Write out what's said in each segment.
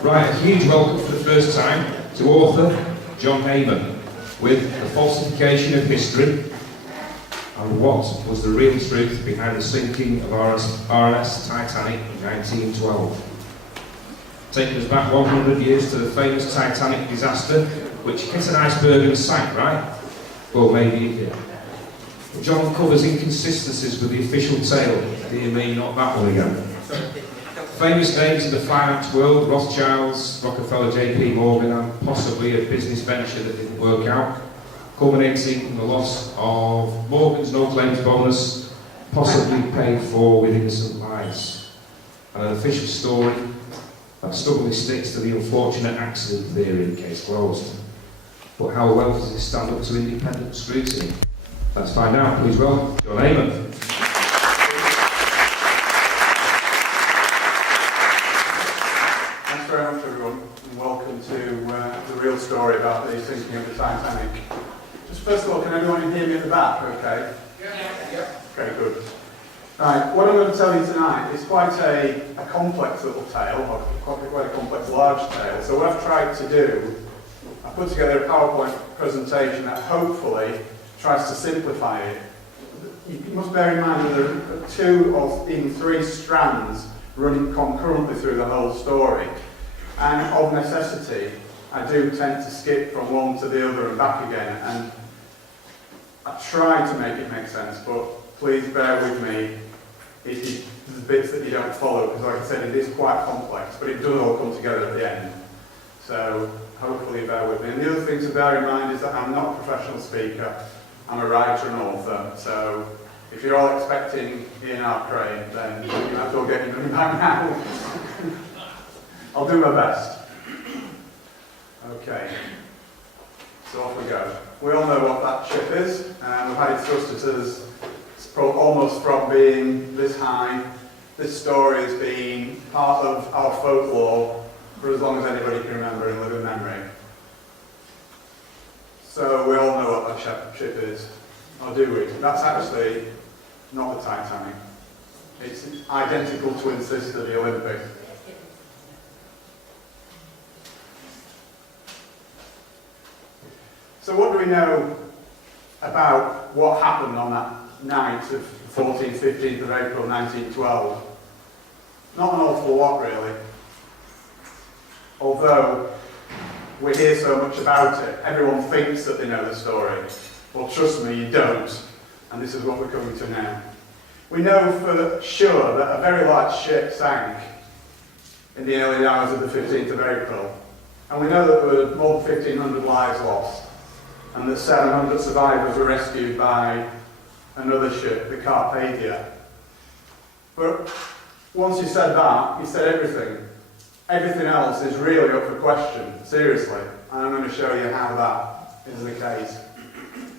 Right, a huge welcome for the first time to author John Heyman with The Falsification of History and What Was the Real Truth Behind the Sinking of RMS Titanic in 1912. Taking us back 100 years to the famous Titanic disaster, which hit an iceberg and sank, right? Well, maybe it did. John covers inconsistencies with the official tale. Dear me, not that one again. Famous names in the finance world, Rothschilds, Rockefeller, JP Morgan, and possibly a business venture that didn't work out, culminating in the loss of Morgan's no-claims bonus, possibly paid for with innocent lives. And an official story that stubbornly sticks to the unfortunate accident theory, case closed. But how well does it stand up to independent scrutiny? Let's find out. Please welcome John Heyman. Thanks very much, everyone, and welcome to the real story about the sinking of the Titanic. Just first of all, can everyone hear me at the back? Okay. Yeah. Okay, good. Right, what I'm going to tell you tonight is quite a complex little tale, or quite a complex large tale. So what I've tried to do, I've put together a PowerPoint presentation that hopefully tries to simplify it. You must bear in mind that there are 2 or even 3 strands running concurrently through the whole story. And of necessity, I do tend to skip from one to the other and back again. And I try to make it make sense, but please bear with me if there's bits that you don't follow, because like I said, it is quite complex, but it does all come together at the end. So hopefully bear with me. And the other thing to bear in mind is that I'm not a professional speaker. I'm a writer and author, so if you're all expecting Ian R. Crane, then you have to all get your money back now. I'll do my best. Okay, so off we go. We all know what that ship is, and we've had it thrusted as almost from being this high. This story has been part of our folklore for as long as anybody can remember in living memory. So we all know what that ship is, or do we? That's actually not the Titanic. It's identical twin sister, the Olympic. So what do we know about what happened on that night of 14th, 15th of April 1912? Not an awful lot, really. Although we hear so much about it, everyone thinks that they know the story. Well, trust me, you don't. And this is what we're coming to now. We know for sure that a very large ship sank in the early hours of the 15th of April. And we know that there were more than 1,500 lives lost, and that 700 survivors were rescued by another ship, the Carpathia. But once you said that, you said everything. Everything else is really up for question, seriously. And I'm going to show you how that is the case.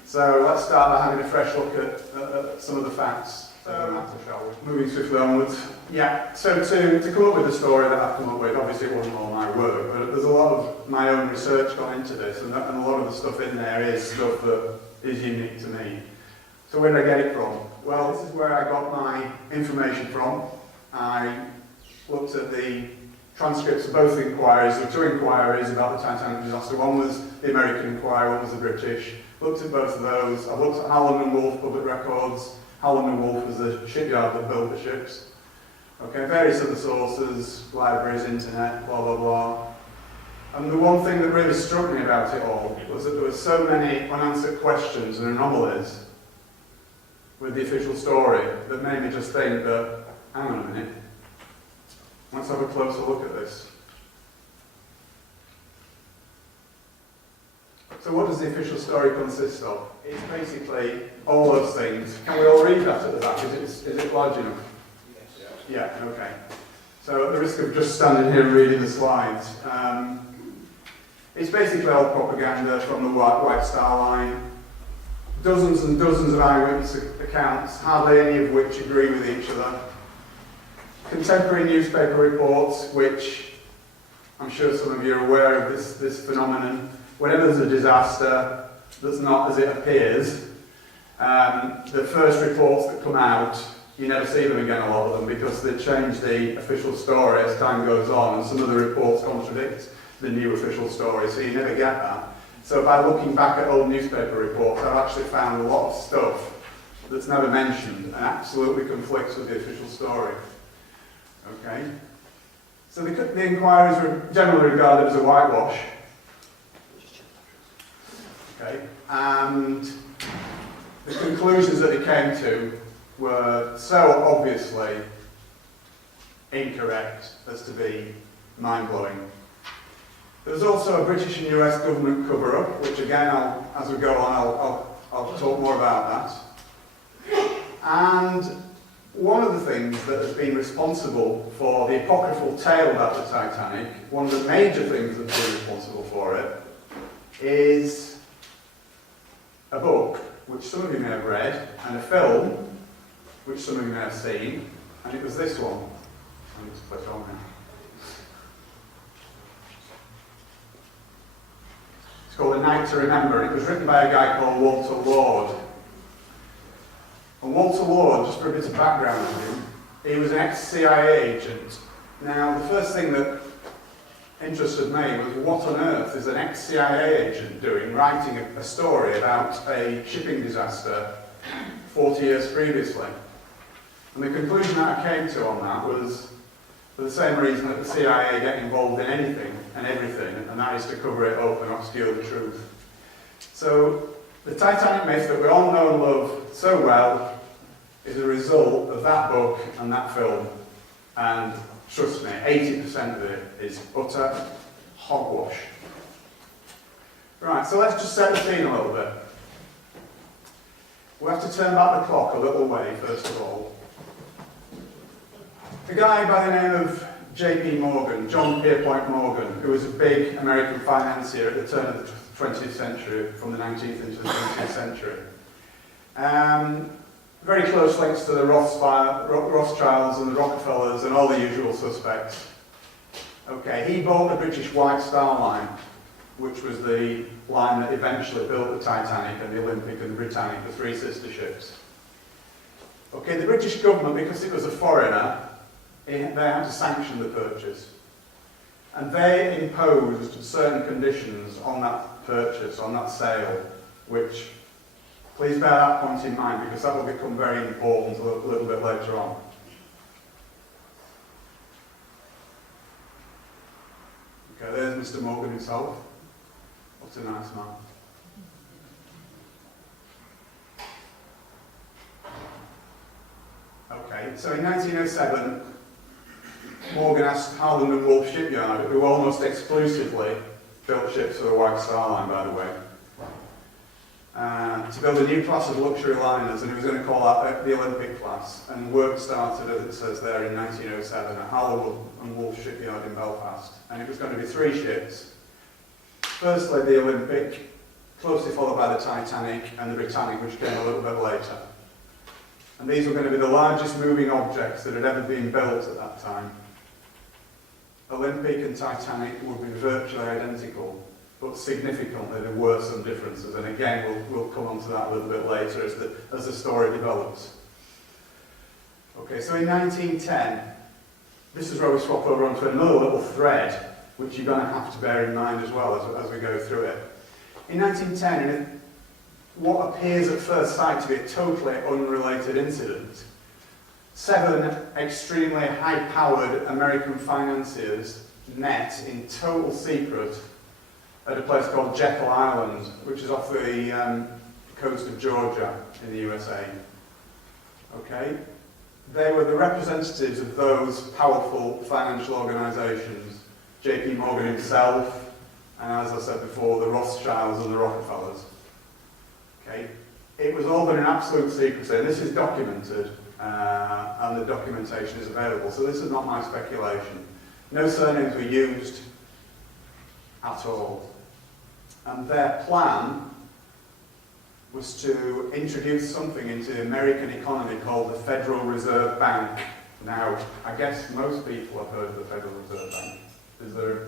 So let's start by having a fresh look at some of the facts of the matter, shall we? Moving swiftly onwards. Yeah, so to come up with the story that I've come up with, obviously it wasn't all my work, but there's a lot of my own research gone into this, and a lot of the stuff in there is stuff that is unique to me. So where did I get it from? Well, this is where I got my information from. I looked at the transcripts of both inquiries. There were 2 inquiries about the Titanic disaster. One was the American inquiry, one was the British. Looked at both of those. I looked at Howland and Wolff public records. Howland and Wolff was the shipyard that built the ships. Okay, various other sources, libraries, internet, blah, blah, blah. And the one thing that really struck me about it all was that there were so many unanswered questions and anomalies with the official story that made me just think that, hang on a minute, let's have a closer look at this. So what does the official story consist of? It's basically all those things. Can we all read that at the back? Is it large enough? Yeah, okay. So at the risk of just standing here and reading the slides, it's basically all propaganda from the White Star Line. Dozens and dozens of eyewitness accounts, hardly any of which agree with each other. Contemporary newspaper reports, which I'm sure some of you are aware of this phenomenon. Whenever there's a disaster that's not as it appears, the first reports that come out you never see them again, a lot of them, because they change the official story as time goes on, and some of the reports contradict the new official story, so you never get that. So by looking back at old newspaper reports, I've actually found a lot of stuff that's never mentioned and absolutely conflicts with the official story. Okay? So the inquiries were generally regarded as a whitewash. Okay? And the conclusions that they came to were so obviously incorrect as to be mind-blowing. There was also a British and US government cover-up, which again, as we go on, I'll talk more about that. And one of the things that has been responsible for the apocryphal tale about the Titanic, one of the major things that's been responsible for it, is a book, which some of you may have read, and a film, which some of you may have seen, and it was this one. Let me just put it on now. It's called A Night to Remember. It was written by a guy called Walter Lord. And Walter Lord, just for a bit of background on him, he was an ex-CIA agent. Now, the first thing that interested me was what on earth is an ex-CIA agent doing writing a story about a shipping disaster 40 years previously. And the conclusion that I came to on that was for the same reason that the CIA get involved in anything and everything, and that is to cover it up and obscure the truth. So the Titanic myth that we all know and love so well is a result of that book and that film. And trust me, 80% of it is utter hogwash. Right, so let's just set the scene a little bit. We have to turn back the clock a little way, first of all. A guy by the name of J.P. Morgan, John Pierpont Morgan, who was a big American financier at the turn of the 20th century, from the 19th into the 20th century. Very close links to the Rothschilds and the Rockefellers and all the usual suspects. Okay, he bought the British White Star Line, which was the line that eventually built the Titanic and the Olympic and the Britannic, the three sister ships. Okay, the British government, because it was a foreigner, they had to sanction the purchase. And they imposed certain conditions on that purchase, on that sale, which, please bear that point in mind, because that will become very important a little bit later on. Okay, there's Mr. Morgan himself. What a nice man. Okay, so in 1907, Morgan asked Harland and Wolff Shipyard, who almost exclusively built ships for the White Star Line, by the way, to build a new class of luxury liners, and he was going to call that the Olympic class. And work started, as it says there, in 1907 at Carlwood and Wolff Shipyard in Belfast. And it was going to be 3 ships. Firstly, the Olympic, closely followed by the Titanic and the Britannic, which came a little bit later. And these were going to be the largest moving objects that had ever been built at that time. Olympic and Titanic would be virtually identical, but significantly there were some differences, and again we'll come on to that a little bit later as the story develops. Okay, so in 1910, this is where we swap over onto another little thread, which you're going to have to bear in mind as well as we go through it. In 1910, in what appears at first sight to be a totally unrelated incident, 7 extremely high-powered American financiers met in total secret at a place called Jekyll Island, which is off the coast of Georgia in the USA. Okay? They were the representatives of those powerful financial organisations, J.P. Morgan himself, and as I said before, the Rothschilds and the Rockefellers. Okay? It was all done in absolute secrecy, and this is documented, and the documentation is available, so this is not my speculation. No surnames were used at all. And their plan was to introduce something into the American economy called the Federal Reserve Bank. Now, I guess most people have heard of the Federal Reserve Bank. Is there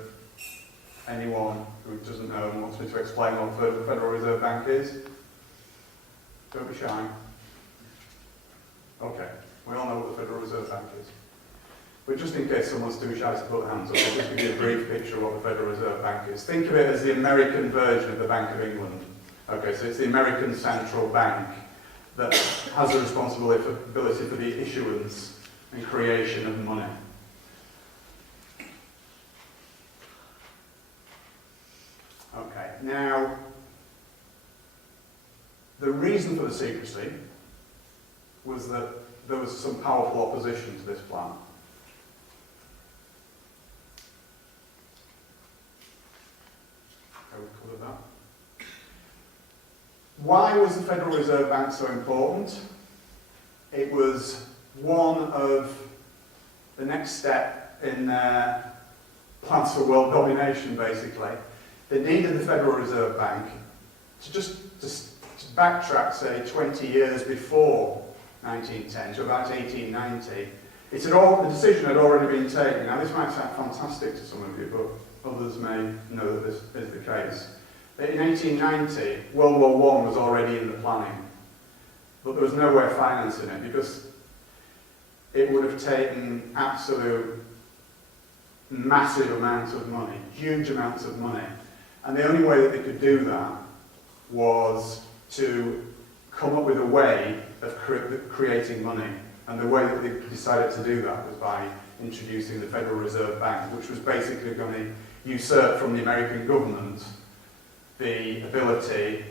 anyone who doesn't know and wants me to explain what the Federal Reserve Bank is? Don't be shy. Okay, We all know what the Federal Reserve Bank is. But just in case someone's too shy to put their hands up, I'll just give you a brief picture of what the Federal Reserve Bank is. Think of it as the American version of the Bank of England. Okay, so it's the American central bank that has the responsibility for the issuance and creation of money. Okay, now, the reason for the secrecy was that there was some powerful opposition to this plan. Okay, we've covered that. Why was the Federal Reserve Bank so important? It was one of the next step in their plans for world domination, basically. They needed the Federal Reserve Bank to just backtrack, say, 20 years before 1910 to about 1890. The decision had already been taken. Now, this might sound fantastic to some of you, but others may know that this is the case. In 1890, World War I was already in the planning, but there was no way of financing it because it would have taken absolute massive amounts of money, huge amounts of money. And the only way that they could do that was to come up with a way of creating money. And the way that they decided to do that was by introducing the Federal Reserve Bank, which was basically going to usurp from the American government the ability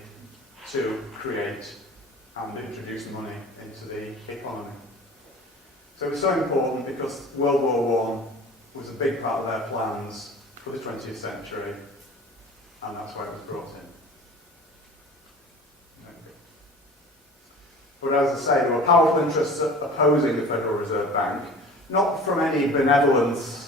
to create and introduce money into the economy. So it was so important because World War I was a big part of their plans for the 20th century, and that's why it was brought in. But as I say, there were powerful interests opposing the Federal Reserve Bank, not from any benevolence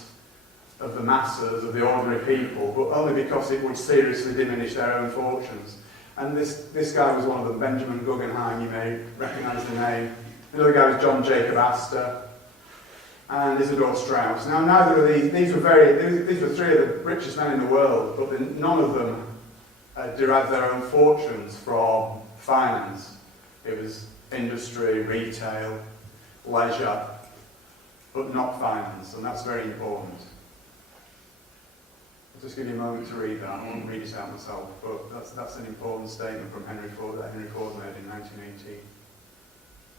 of the masses, of the ordinary people, but only because it would seriously diminish their own fortunes. And this guy was one of them, Benjamin Guggenheim, you may recognise the name. Another guy was John Jacob Astor, and Isidor Straus. Now, neither of these were three of the richest men in the world, but none of them derived their own fortunes from finance. It was industry, retail, leisure, but not finance, and that's very important. I'll just give you a moment to read that. I won't read it out myself, but that's an important statement from Henry Ford that Henry Ford made in 1918.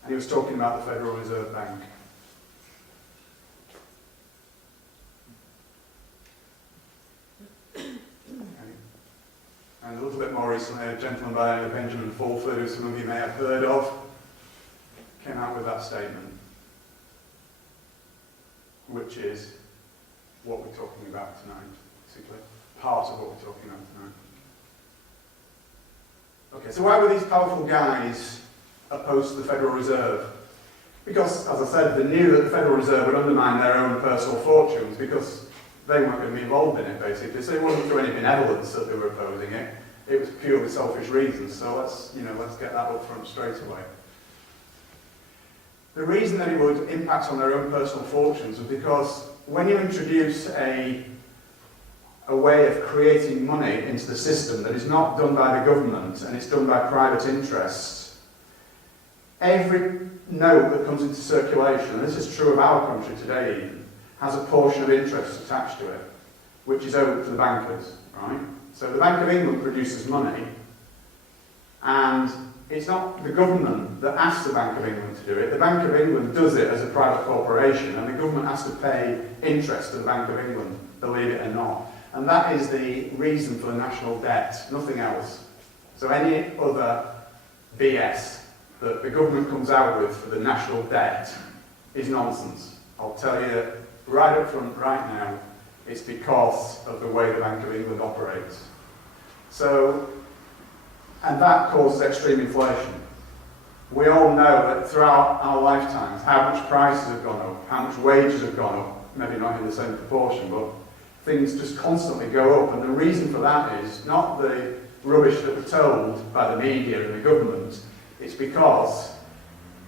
And he was talking about the Federal Reserve Bank. And a little bit more recently, a gentleman by the name of Benjamin Fulford, who some of you may have heard of, came out with that statement, which is what we're talking about tonight, basically. Part of what we're talking about tonight. Okay, so why were these powerful guys opposed to the Federal Reserve? Because, as I said, they knew that the Federal Reserve would undermine their own personal fortunes because they weren't going to be involved in it, basically. So it wasn't through any benevolence that they were opposing it. It was purely selfish reasons. So let's get that up front straight away. The reason that it would impact on their own personal fortunes was because when you introduce a way of creating money into the system that is not done by the government and it's done by private interests, every note that comes into circulation, and this is true of our country today even, has a portion of interest attached to it, which is owed to the bankers, right? So the Bank of England produces money, and it's not the government that asks the Bank of England to do it. The Bank of England does it as a private corporation, and the government has to pay interest to the Bank of England, believe it or not. And that is the reason for the national debt, nothing else. So any other BS that the government comes out with for the national debt is nonsense. I'll tell you right up front, right now, it's because of the way the Bank of England operates. So, and that causes extreme inflation. We all know that throughout our lifetimes, how much prices have gone up, how much wages have gone up, maybe not in the same proportion, but things just constantly go up. And the reason for that is not the rubbish that we're told by the media and the government, it's because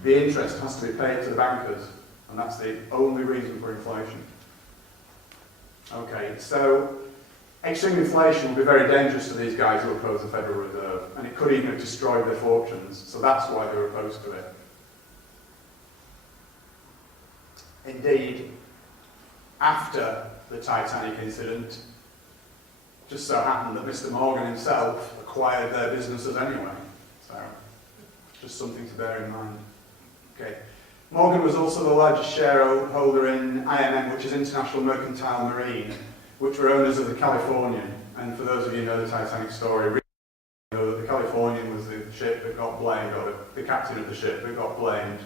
the interest has to be paid to the bankers, and that's the only reason for inflation. Okay, so extreme inflation will be very dangerous to these guys who oppose the Federal Reserve, and it could even have destroyed their fortunes, so that's why they're opposed to it. Indeed, after the Titanic incident, just so happened that Mr. Morgan himself acquired their businesses anyway. So, just something to bear in mind. Okay. Morgan was also the largest shareholder in IMM, which is International Mercantile Marine, which were owners of the Californian. And for those of you who know the Titanic story, you know that the Californian was the ship that got blamed, or the captain of the ship that got blamed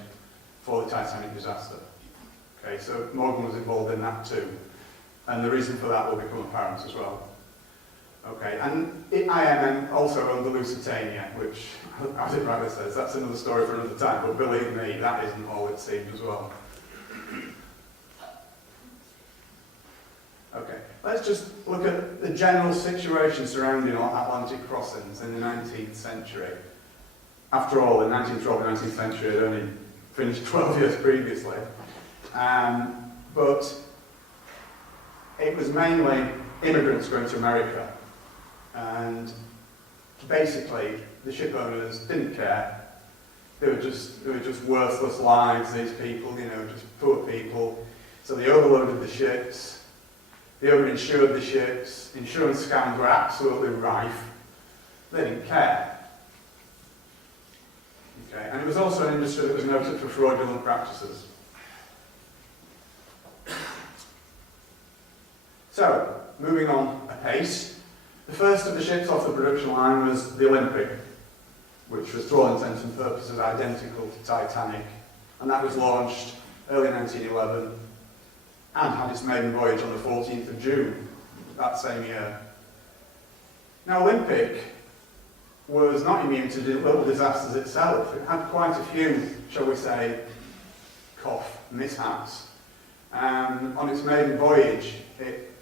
for the Titanic disaster. Okay, so Morgan was involved in that too. And the reason for that will become apparent as well. Okay, and IMM also owned the Lusitania, which, as it rightly says, that's another story for another time, but believe me, that isn't all it seemed as well. Okay, let's just look at the general situation surrounding Atlantic crossings in the 19th century. After all, the 1912 and 19th century had only finished 12 years previously. But it was mainly immigrants going to America. And basically, the ship owners didn't care. They were just worthless lives, these people, you know, just poor people. So they overloaded the ships. They overinsured the ships. Insurance scams were absolutely rife. They didn't care. Okay, and it was also an industry that was noted for fraudulent practices. So, moving on apace. The first of the ships off the production line was the Olympic, which was, to all intents and purposes, identical to Titanic, and that was launched early 1911 and had its maiden voyage on the 14th of June that same year. Now, Olympic was not immune to little disasters itself. It had quite a few, shall we say, mishaps. On its maiden voyage, it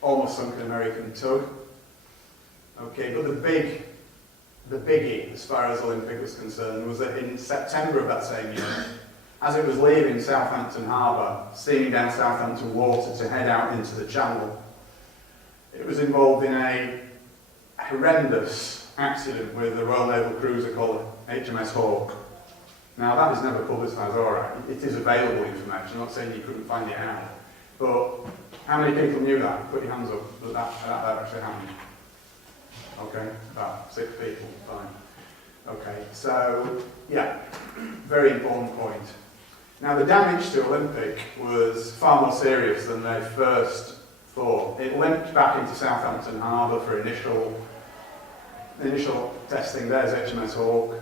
almost sunk an American tug. Okay, but the biggie, as far as Olympic was concerned, was that in September of that same year, as it was leaving Southampton Harbour, steaming down Southampton water to head out into the Channel, it was involved in a horrendous accident with a Royal Naval cruiser called HMS Hawke. Now, that is never publicised, alright. It is available information, I'm not saying you couldn't find it out. But how many people knew that? Put your hands up that actually happened. Okay, about 6 people, fine. Okay, so, yeah, very important point. Now, the damage to Olympic was far more serious than they first thought. It limped back into Southampton Harbour for initial testing. There's HMS Hawke.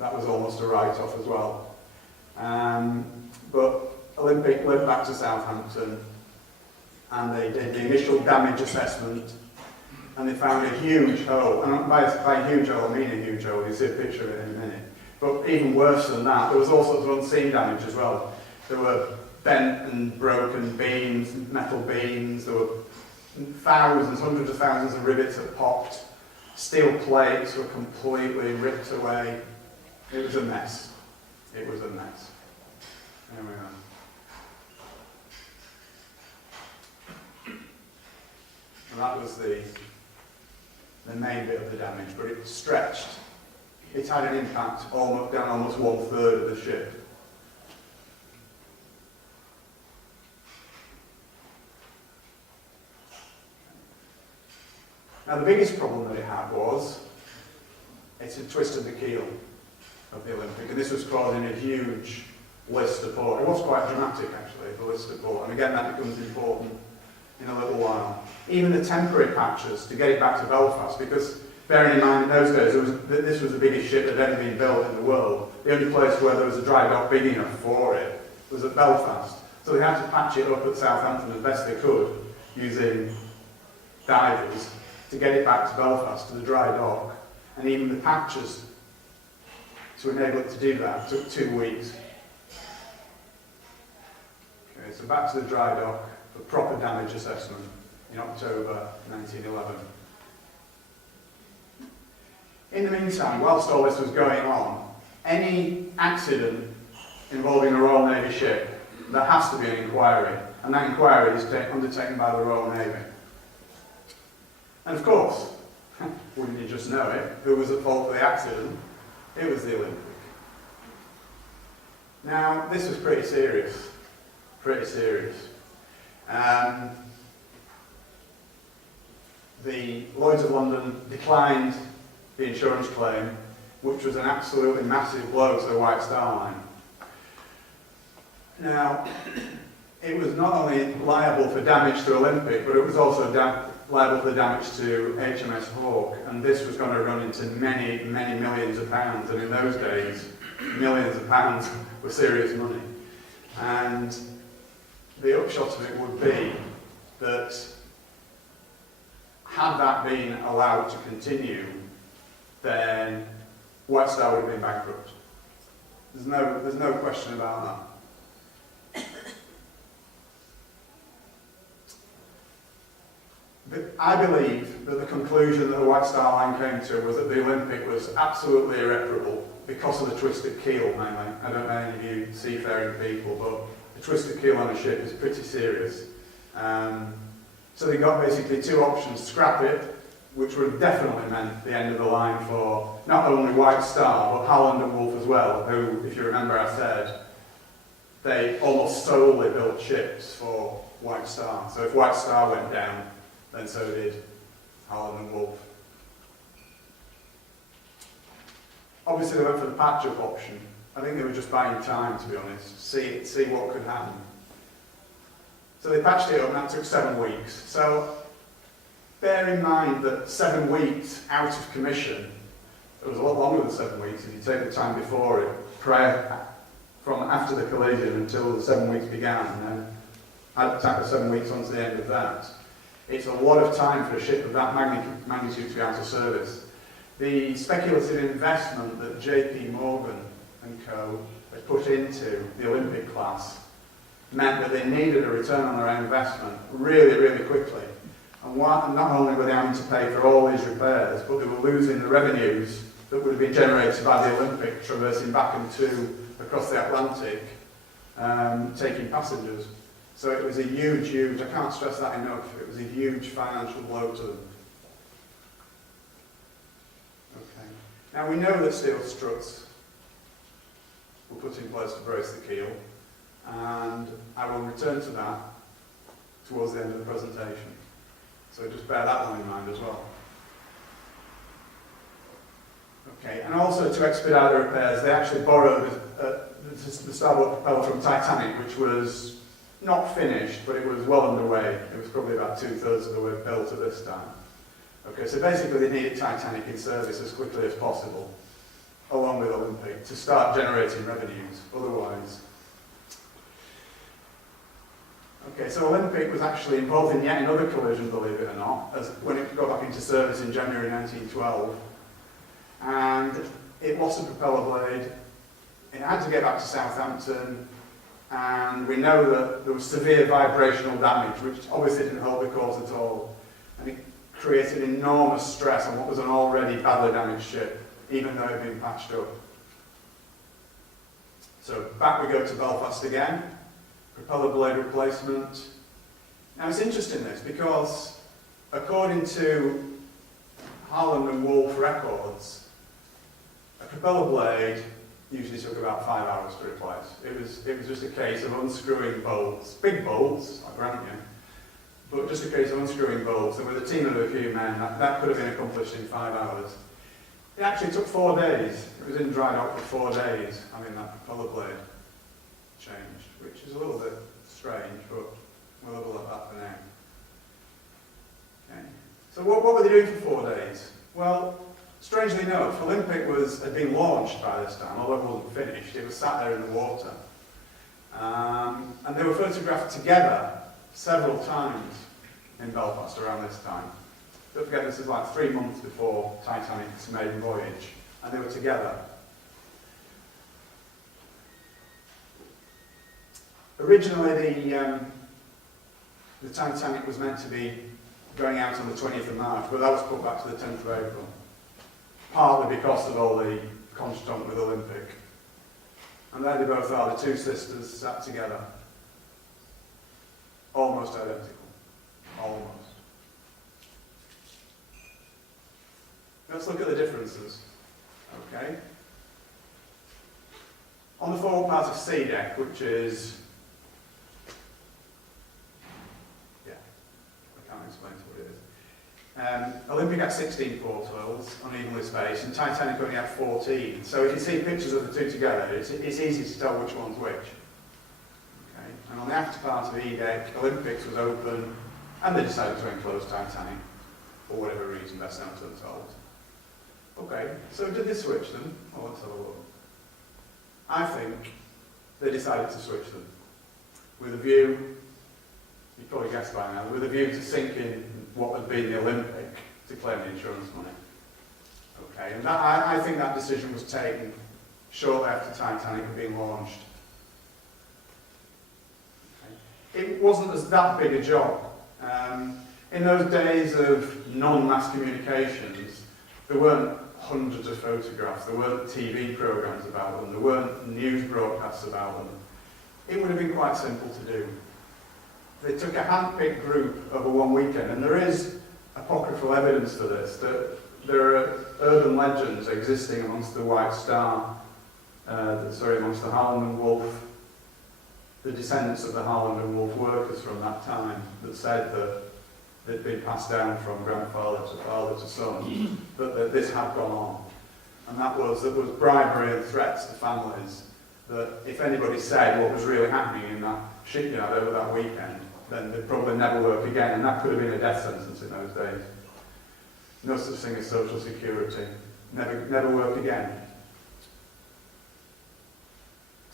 That was almost a write-off as well. But Olympic went back to Southampton and they did the initial damage assessment and they found a huge hole. And by a huge hole, I mean a huge hole. You'll see a picture of it in a minute. But even worse than that, there was all sorts of unseen damage as well. There were bent and broken beams, metal beams. There were thousands, hundreds of thousands of rivets that popped. Steel plates were completely ripped away. It was a mess. It was a mess. There we are. And that was the main bit of the damage, but it stretched. It had an impact down almost 1/3 of the ship. Now the biggest problem that it had was it had twisted the keel of the Olympic, and this was causing a huge list of port. It was quite dramatic actually, the list of port, and again that becomes important in a little while. Even the temporary patches to get it back to Belfast, because bearing in mind in those days this was the biggest ship that had ever been built in the world. The only place where there was a dry dock big enough for it was at Belfast. So they had to patch it up at Southampton as best they could using divers to get it back to Belfast, to the dry dock. And even the patches to enable it to do that took 2 weeks. Okay, so back to the dry dock for proper damage assessment in October 1911. In the meantime, whilst all this was going on, any accident involving a Royal Navy ship, there has to be an inquiry, and that inquiry is undertaken by the Royal Navy. And of course, wouldn't you just know it, who was at fault for the accident? It was the Olympic. Now, this was pretty serious. pretty serious. The Lloyd's of London declined the insurance claim, which was an absolutely massive blow to the White Star Line. Now, it was not only liable for damage to Olympic, but it was also liable for damage to HMS Hawke, and this was going to run into many, many millions of pounds, and in those days, millions of pounds were serious money. And the upshot of it would be that had that been allowed to continue, then White Star would have been bankrupt. There's no question about that. But I believe that the conclusion that the White Star Line came to was that the Olympic was absolutely irreparable because of the twisted keel, mainly. I don't know any of you seafaring people, but the twisted keel on a ship is pretty serious. So they got basically two options: scrap it, which would have definitely meant the end of the line for not only White Star, but Holland and Wolff as well, who, if you remember I said, they almost solely built ships for White Star. So if White Star went down, then so did Holland and Wolff. Obviously they went for the patch-up option. I think they were just buying time, to be honest, see what could happen. So they patched it up, and that took 7 weeks. So bear in mind that 7 weeks out of commission, it was a lot longer than 7 weeks if you take the time before it, from after the collision until the 7 weeks began, and then add the 7 weeks onto the end of that. It's a lot of time for a ship of that magnitude to be out of service. The speculative investment that JP Morgan and co. had put into the Olympic class meant that they needed a return on their investment really, really quickly. And not only were they having to pay for all these repairs, but they were losing the revenues that would have been generated by the Olympic traversing back across the Atlantic, taking passengers. So it was a huge, I can't stress that enough, it was a huge financial blow to them. Okay. Now we know that steel struts were put in place to brace the keel, and I will return to that towards the end of the presentation. So just bear that one in mind as well. Okay, and also to expedite the repairs, they actually borrowed the starboard propeller from Titanic, which was not finished, but it was well underway. It was probably about 2/3 of the way built at this time. Okay, so basically they needed Titanic in service as quickly as possible, along with Olympic, to start generating revenues. Otherwise. Okay, so Olympic was actually involved in yet another collision, believe it or not, when it got back into service in January 1912. And it lost a propeller blade. It had to get back to Southampton. And we know that there was severe vibrational damage, which obviously didn't hold the course at all. And it created enormous stress on what was an already badly damaged ship, even though it had been patched up. So back we go to Belfast again. Propeller blade replacement. Now it's interesting this, because according to Holland and Wolff records, a propeller blade usually took about 5 hours to replace. It was just a case of unscrewing bolts, big bolts, I grant you, but just a case of unscrewing bolts, and with a team of a few men, that could have been accomplished in 5 hours. It actually took 4 days. It was in dry dock for 4 days, having that propeller blade changed, which is a little bit strange, but we'll have a look at that for now. Okay. So what were they doing for 4 days? Well, strangely enough, Olympic had been launched by this time, although it wasn't finished. It was sat there in the water. And they were photographed together several times in Belfast around this time. Don't forget, this is like 3 months before Titanic's maiden voyage, and they were together. Originally, the Titanic was meant to be going out on the 20th of March, but that was put back to the 10th of April. Partly because of all the contretemps with Olympic. And there they both are, the two sisters sat together. Almost identical. Almost. Let's look at the differences. Okay. On the forward part of C deck, which is Olympic had 16 portholes, unevenly spaced, and Titanic only had 14. So if you see pictures of the two together, it's easy to tell which one's which. Okay. And on the after part of E deck, Olympics was open, and they decided to enclose Titanic, for whatever reason, best known to themselves. Okay, so did they switch them? Well, let's have a look. I think they decided to switch them with a view, you probably guessed by now, with a view to sinking what had been the Olympic to claim the insurance money. Okay, and that, I think that decision was taken shortly after Titanic had been launched. Okay. It wasn't as that big a job. In those days of non-mass communications, there weren't hundreds of photographs, there weren't TV programmes about them, there weren't news broadcasts about them. It would have been quite simple to do. They took a hand-picked group over one weekend, and there is apocryphal evidence for this, that there are urban legends existing amongst the White Star, amongst the Harland and Wolff, the descendants of the Harland and Wolff workers from that time, that said that they'd been passed down from grandfather to father to son, that this had gone on. And that was bribery and threats to families, that if anybody said what was really happening in that shipyard over that weekend, then they'd probably never work again, and that could have been a death sentence in those days. No such thing as social security. Never work again.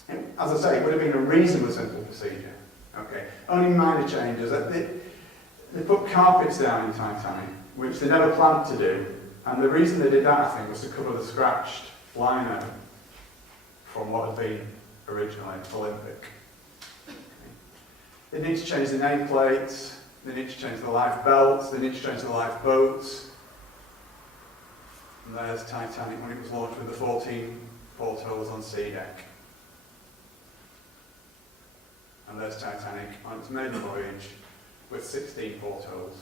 And as I say, it would have been a reasonably simple procedure. Okay, only minor changes. They put carpets down in Titanic, which they never planned to do, and the reason they did that, I think, was to cover the scratched liner from what had been originally Olympic. Okay. They need to change the nameplates, they need to change the life belts, they need to change the lifeboats. And there's Titanic when it was launched with the 14 portholes on sea deck. And there's Titanic on its maiden voyage with 16 portholes.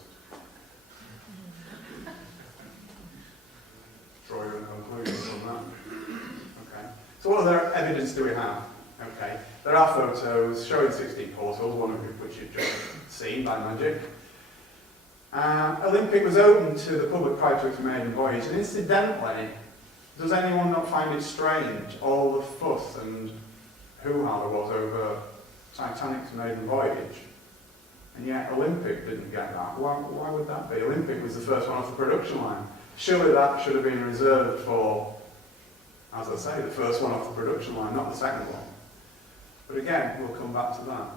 Draw your own conclusions from that. Okay. So what other evidence do we have? Okay. There are photos showing 16 portholes, one of which you've just seen by magic. Olympic was open to the public prior to its maiden voyage, and incidentally, does anyone not find it strange, all the fuss and hoo-ha there was over Titanic's maiden voyage? And yet Olympic didn't get that. Why would that be? Olympic was the first one off the production line. Surely that should have been reserved for, as I say, the first one off the production line, not the second one. But again, we'll come back to that.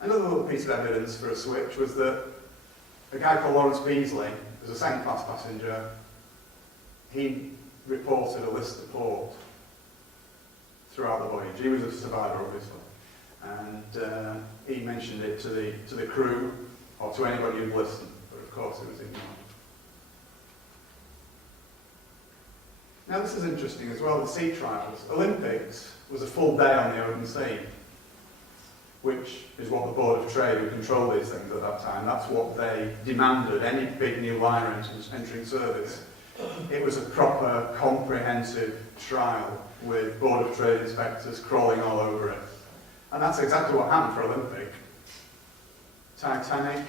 Another little piece of evidence for a switch was that a guy called Lawrence Beasley was a second-class passenger. He reported a list of port throughout the voyage. He was a survivor, obviously, and he mentioned it to the crew or to anybody who'd listened, but of course it was ignored. Now this is interesting as well, the sea trials. Olympics was a full day on the open sea, which is what the Board of Trade, who controlled these things at that time, that's what they demanded, any big new liner entering service. It was a proper, comprehensive trial with Board of Trade inspectors crawling all over it. And that's exactly what happened for Olympic. Titanic,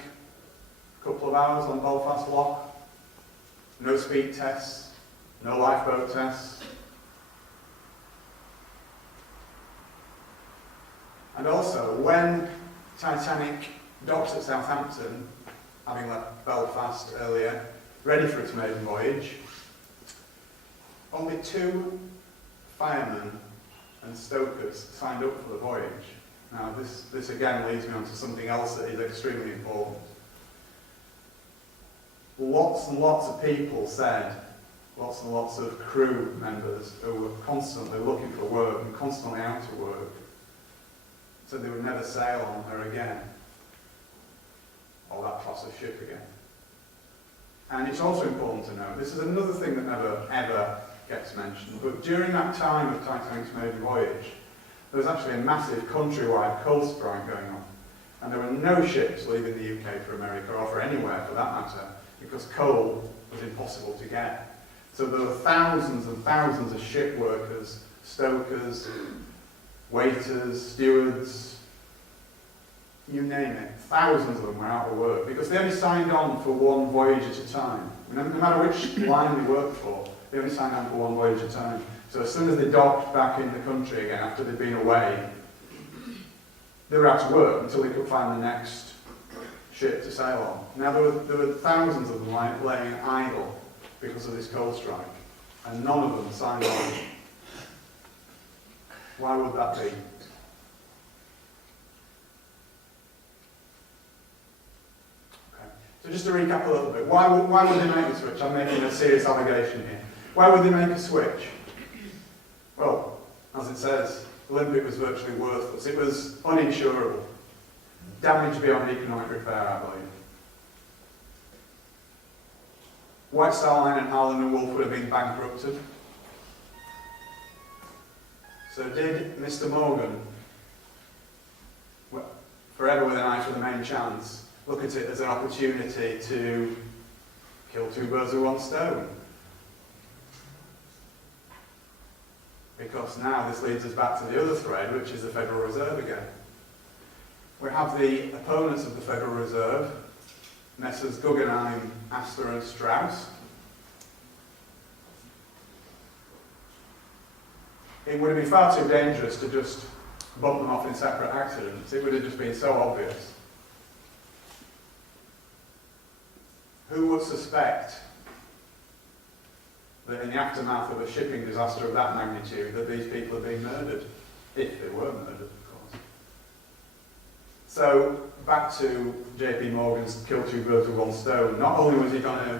a couple of hours on Belfast Lock, no speed tests, no lifeboat tests. And also, when Titanic docked at Southampton, having left Belfast earlier, ready for its maiden voyage, only 2 firemen and stokers signed up for the voyage. Now this again leads me on to something else that is extremely important. Lots and lots of people said, lots and lots of crew members who were constantly looking for work and constantly out of work, said they would never sail on her again, or that class of ship again. And it's also important to note, this is another thing that never ever gets mentioned, but during that time of Titanic's maiden voyage, there was actually a massive countrywide coal strike going on. And there were no ships leaving the UK for America, or for anywhere for that matter, because coal was impossible to get. So there were thousands and thousands of ship workers, stokers, waiters, stewards, you name it. Thousands of them were out of work because they only signed on for one voyage at a time. No matter which line they worked for, they only signed on for one voyage at a time. So as soon as they docked back in the country again after they'd been away, they were out of work until they could find the next ship to sail on. Now there were thousands of them laying idle because of this coal strike, and none of them signed on. Why would that be? So just to recap a little bit, why would they make a switch? I'm making a serious allegation here. Why would they make a switch? Well, as it says, Olympic was virtually worthless. It was uninsurable. Damage beyond economic repair, I believe. White Star Line and Harland and Wolff would have been bankrupted. So did Mr. Morgan, forever with an eye for the main chance, look at it as an opportunity to kill two birds with one stone? Because now this leads us back to the other thread, which is the Federal Reserve again. We have the opponents of the Federal Reserve, Messrs. Guggenheim, Astor and Strauss. It would have been far too dangerous to just bump them off in separate accidents. It would have just been so obvious. Who would suspect that in the aftermath of a shipping disaster of that magnitude that these people are being murdered? If they were murdered, of course. So, back to JP Morgan's kill two birds with one stone. Not only was he going to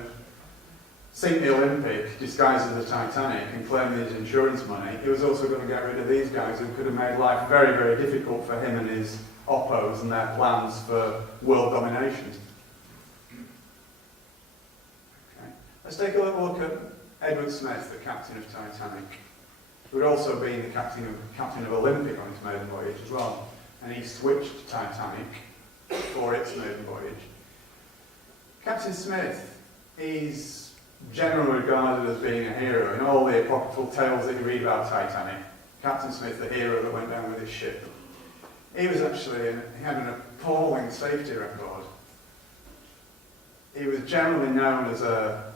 sink the Olympic disguised as the Titanic and claim his insurance money, he was also going to get rid of these guys who could have made life very, very difficult for him and his oppos and their plans for world domination. Okay. Let's take a little look at Edward Smith, the captain of Titanic, who had also been the captain of Olympic on his maiden voyage as well. And he switched to Titanic for its maiden voyage. Captain Smith is generally regarded as being a hero. In all the apocryphal tales that you read about Titanic, Captain Smith, the hero that went down with his ship. He was actually, he had an appalling safety record. He was generally known as a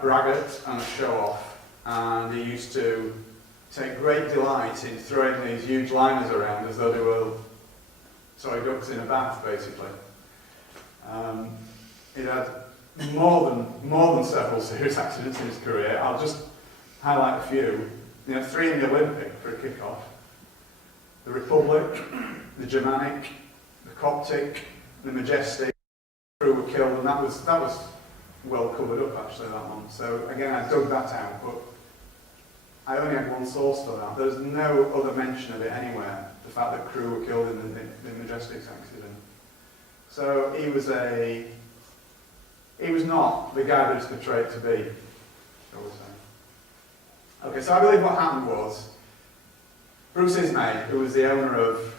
braggart and a show-off, and he used to take great delight in throwing these huge liners around as though they were ducks in a bath, basically. He had more than several serious accidents in his career. I'll just highlight a few. You know, 3 in the Olympic for a kick-off. The Republic, the Germanic, the Coptic, the Majestic. The crew were killed, and that was well covered up actually, that one. So again, I dug that out, but I only had one source for that. There's no other mention of it anywhere, the fact that crew were killed in the Majestic's accident. So he was not the guy that he's portrayed to be, shall we say. Okay, so I believe what happened was, Bruce Ismay, who was the owner of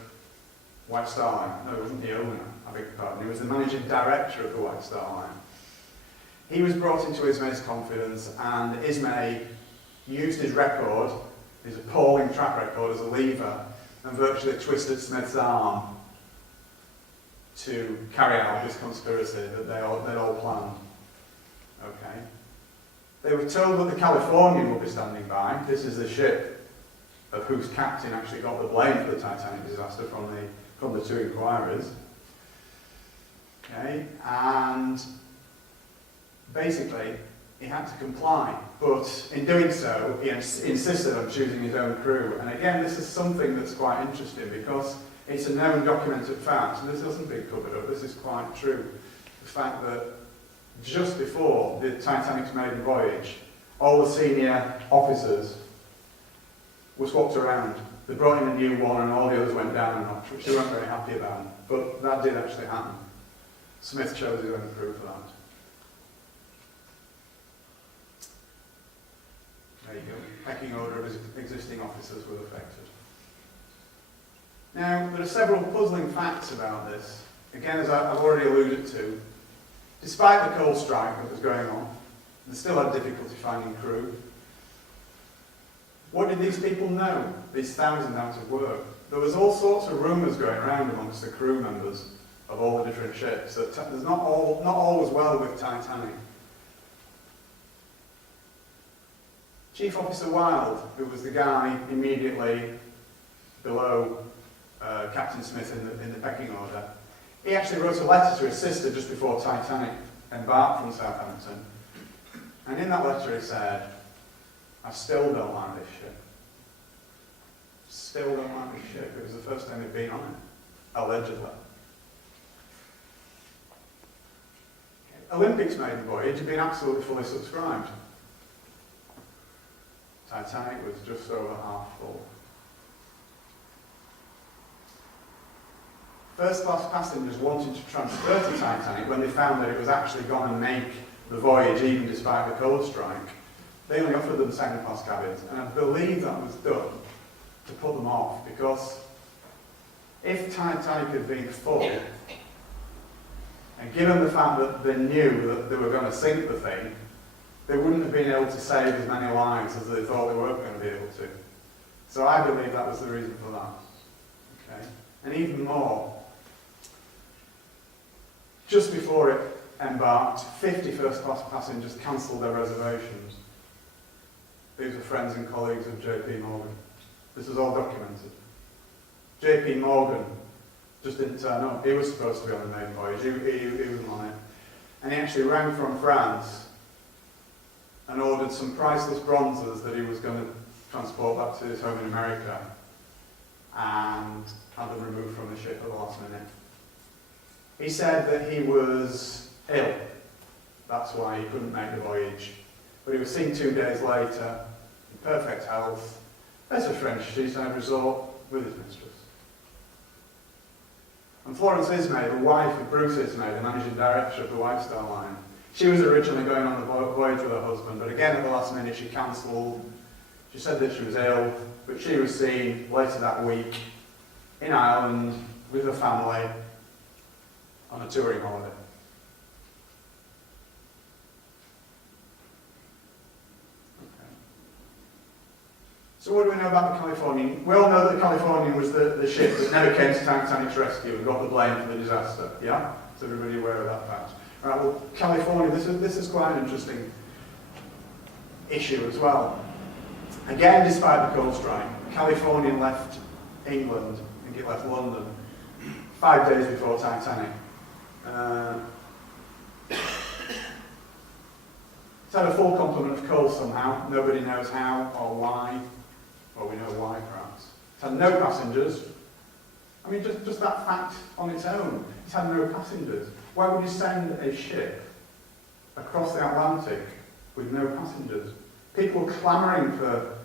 White Star Line, no, he wasn't the owner, I beg your pardon, he was the managing director of the White Star Line. He was brought into Ismay's confidence, and Ismay used his record, his appalling track record as a lever, and virtually twisted Smith's arm to carry out this conspiracy that they'd all planned. Okay. They were told that the Californian would be standing by. This is the ship of whose captain actually got the blame for the Titanic disaster from the 2 inquiries. Okay, and basically he had to comply, but in doing so he insisted on choosing his own crew. And again, this is something that's quite interesting because it's a known documented fact, and this hasn't been covered up, this is quite true. The fact that just before the Titanic's maiden voyage, all the senior officers were swapped around. They brought in a new one and all the others went down a notch, which they weren't very happy about. But that did actually happen. Smith chose his own crew for that. There you go. Pecking order of his existing officers was affected. Now, there are several puzzling facts about this. Again, as I've already alluded to, despite the coal strike that was going on, they still had difficulty finding crew. What did these people know? These thousands out of work. There was all sorts of rumours going around amongst the crew members of all the different ships that there's not all was well with Titanic. Chief Officer Wilde, who was the guy immediately below Captain Smith in the pecking order, he actually wrote a letter to his sister just before Titanic embarked from Southampton. And in that letter he said, "I still don't like this ship. Still don't like this ship." It was the first time they'd been on it, allegedly. Olympics made the voyage had been absolutely fully subscribed. Titanic was just over half full. First class passengers wanted to transfer to Titanic when they found that it was actually going to make the voyage even despite the cold strike. They only offered them second class cabins, and I believe that was done to put them off, because if Titanic had been full, and given the fact that they knew that they were going to sink the thing, they wouldn't have been able to save as many lives as they thought they weren't going to be able to. So I believe that was the reason for that. Okay? And even more, just before it embarked, 50 first-class passengers cancelled their reservations. These were friends and colleagues of J.P. Morgan. This was all documented. J.P. Morgan just didn't turn up. He was supposed to be on the main voyage. He wasn't on it. And he actually rang from France and ordered some priceless bronzes that he was going to transport back to his home in America, and had them removed from the ship at the last minute. He said that he was ill. That's why he couldn't make the voyage. But he was seen 2 days later, in perfect health, at a French seaside resort with his mistress. And Florence Ismay, the wife of Bruce Ismay, the managing director of the White Star Line, she was originally going on the voyage with her husband, but again at the last minute she cancelled. She said that she was ill, but she was seen later that week in Ireland with her family on a touring holiday. Okay. So what do we know about the Californian? We all know that the Californian was the ship that never came to Titanic's rescue and got the blame for the disaster. Yeah? Is everybody aware of that fact? Right, well, California, this is quite an interesting issue as well. Again, despite the cold strike, Californian left England, I think it left London, 5 days before Titanic. It's had a full complement of coal somehow. Nobody knows how or why, or we know why perhaps. It's had no passengers. I mean, just that fact on its own. It's had no passengers. Why would you send a ship across the Atlantic with no passengers? People were clamouring for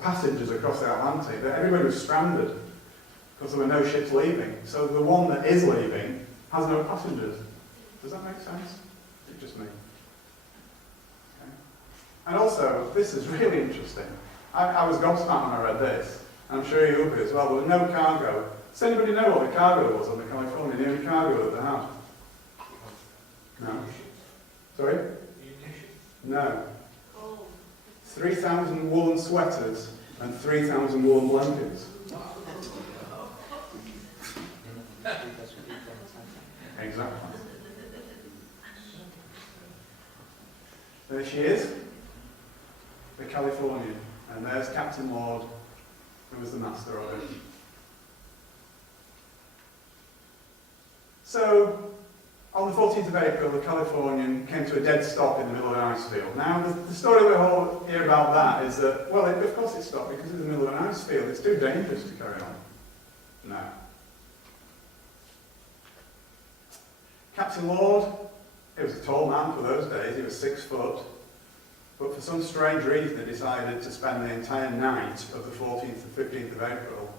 passengers across the Atlantic. Everybody was stranded because there were no ships leaving. So the one that is leaving has no passengers. Does that make sense? It's just me. Okay. And also, this is really interesting. I was gobsmacked when I read this, and I'm sure you will be as well. There was no cargo. Does anybody know what the cargo was on the California? The only cargo that they had? No. Sorry? No. 3,000 woolen sweaters and 3,000 woolen blankets. Exactly. There she is, the Californian, and there's Captain Lord, who was the master of it. So, on the 14th of April, the Californian came to a dead stop in the middle of an ice field. Now, the story we all hear about that is that, well, of course it stopped because it's in the middle of an ice field. It's too dangerous to carry on. No. Captain Lord, he was a tall man for those days. He was 6 foot. But for some strange reason, he decided to spend the entire night of the 14th and 15th of April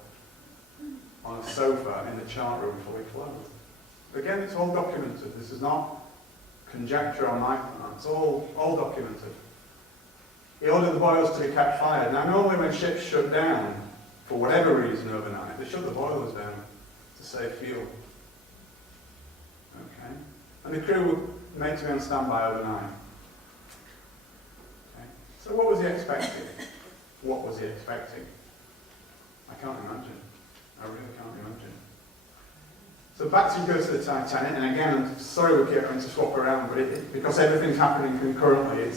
on a sofa in the chart room fully clothed. Again, it's all documented. This is not conjecture on my part. It's all documented. He ordered the boilers to be kept fired. Now, normally when ships shut down, for whatever reason overnight, they shut the boilers down to save fuel. Okay? And the crew were made to be on standby overnight. Okay? So what was he expecting? What was he expecting? I can't imagine. I really can't imagine. So back to go to the Titanic, and again, I'm sorry we keep having to swap around, but because everything's happening concurrently,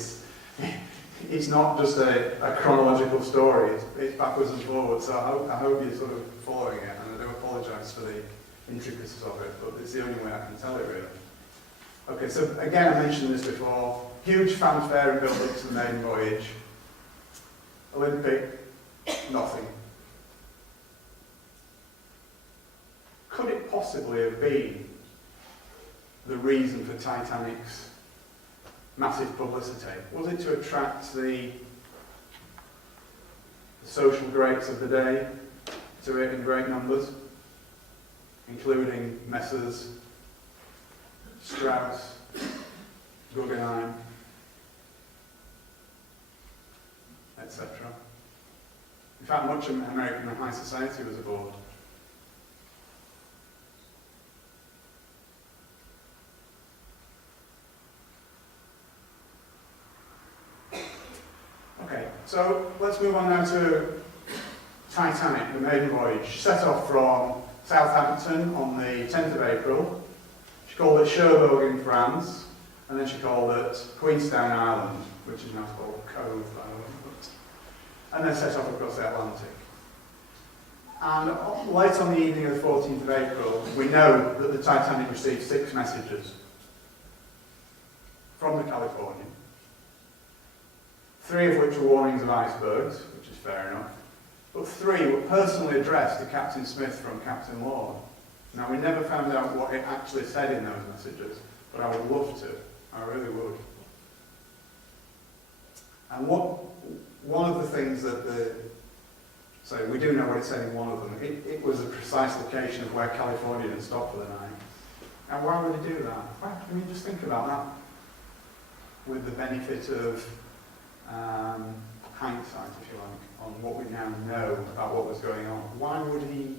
it's not just a chronological story, it's backwards and forwards, so I hope you're sort of following it, and I do apologise for the intricacies of it, but it's the only way I can tell it really. Okay, so again, I mentioned this before, huge fanfare and build-up to the maiden voyage. Olympic, nothing. Could it possibly have been the reason for Titanic's massive publicity? Was it to attract the social greats of the day to it in great numbers, including Messrs. Strauss, Guggenheim, etc.? In fact, much of American high society was aboard. Okay, so let's move on now to Titanic, the maiden voyage. She set off from Southampton on the 10th of April. She called it Cherbourg in France, and then she called it Queenstown Island, which is now called Cove Island, and then set off across the Atlantic. And late on the evening of the 14th of April, we know that the Titanic received 6 messages from the Californian, 3 of which were warnings of icebergs, which is fair enough, but 3 were personally addressed to Captain Smith from Captain Lord. Now, we never found out what it actually said in those messages, but I would love to. I really would. And one of the things that so we do know what it said in one of them. It was a precise location of where California had stopped for the night. And why would he do that? Why, I mean, just think about that with the benefit of hindsight, if you like, on what we now know about what was going on. Why would he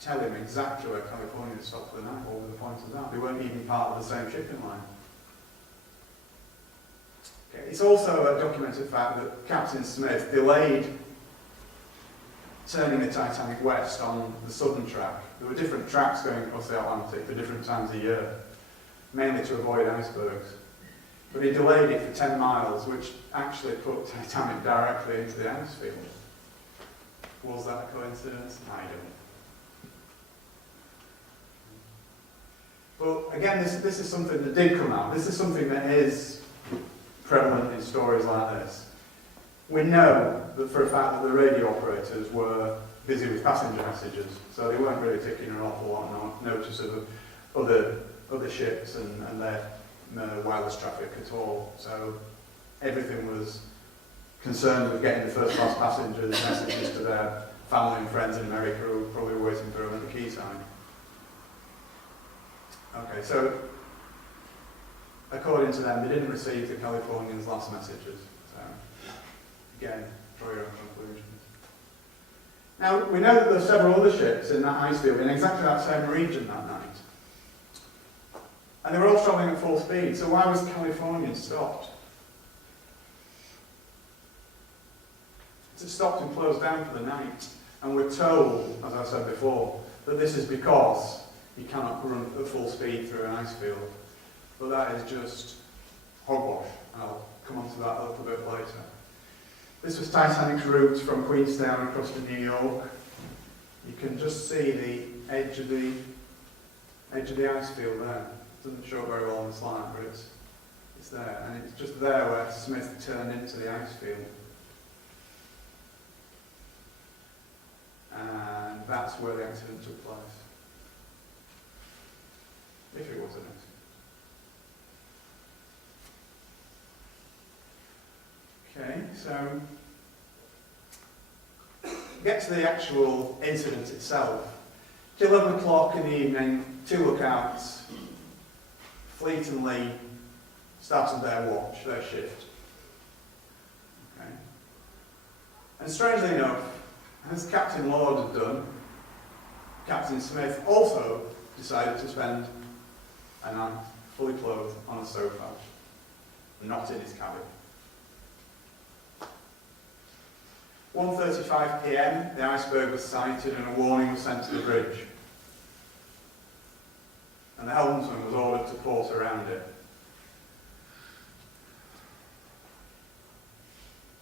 tell him exactly where California had stopped for the night? What were the points of that? They weren't even part of the same shipping line. Okay. It's also a documented fact that Captain Smith delayed turning the Titanic west on the southern track. There were different tracks going across the Atlantic for different times of year, mainly to avoid icebergs. But he delayed it for 10 miles, which actually put Titanic directly into the ice field. Was that a coincidence? I don't. But again, this is something that did come out. This is something that is prevalent in stories like this. We know that for a fact that the radio operators were busy with passenger messages, so they weren't really taking an awful lot of notice of other ships and their wireless traffic at all. So everything was concerned with getting the first class passengers messages to their family and friends in America who were probably waiting for them at the quayside. Okay, so according to them, they didn't receive the Californians' last messages. So again, draw your own conclusions. Now, we know that there are several other ships in that ice field in exactly that same region that night. And they were all travelling at full speed, so why was Californian stopped? It stopped and closed down for the night. And we're told, as I said before, that this is because you cannot run at full speed through an ice field. But that is just hogwash, and I'll come on to that a little bit later. This was Titanic's route from Queenstown across to New York. You can just see the edge of the ice field there. It doesn't show very well on the slide, but it's there. And it's just there where Smith turned into the ice field. And that's where the accident took place. If it was an accident. Okay, so get to the actual incident itself. It's 11 o'clock in the evening, 2 lookouts, Fleet and Lee started their watch, their shift. Okay. And strangely enough, as Captain Lord had done, Captain Smith also decided to spend a night fully clothed on a sofa, not in his cabin. 1:35 p.m, the iceberg was sighted and a warning was sent to the bridge. And the helmsman was ordered to port around it.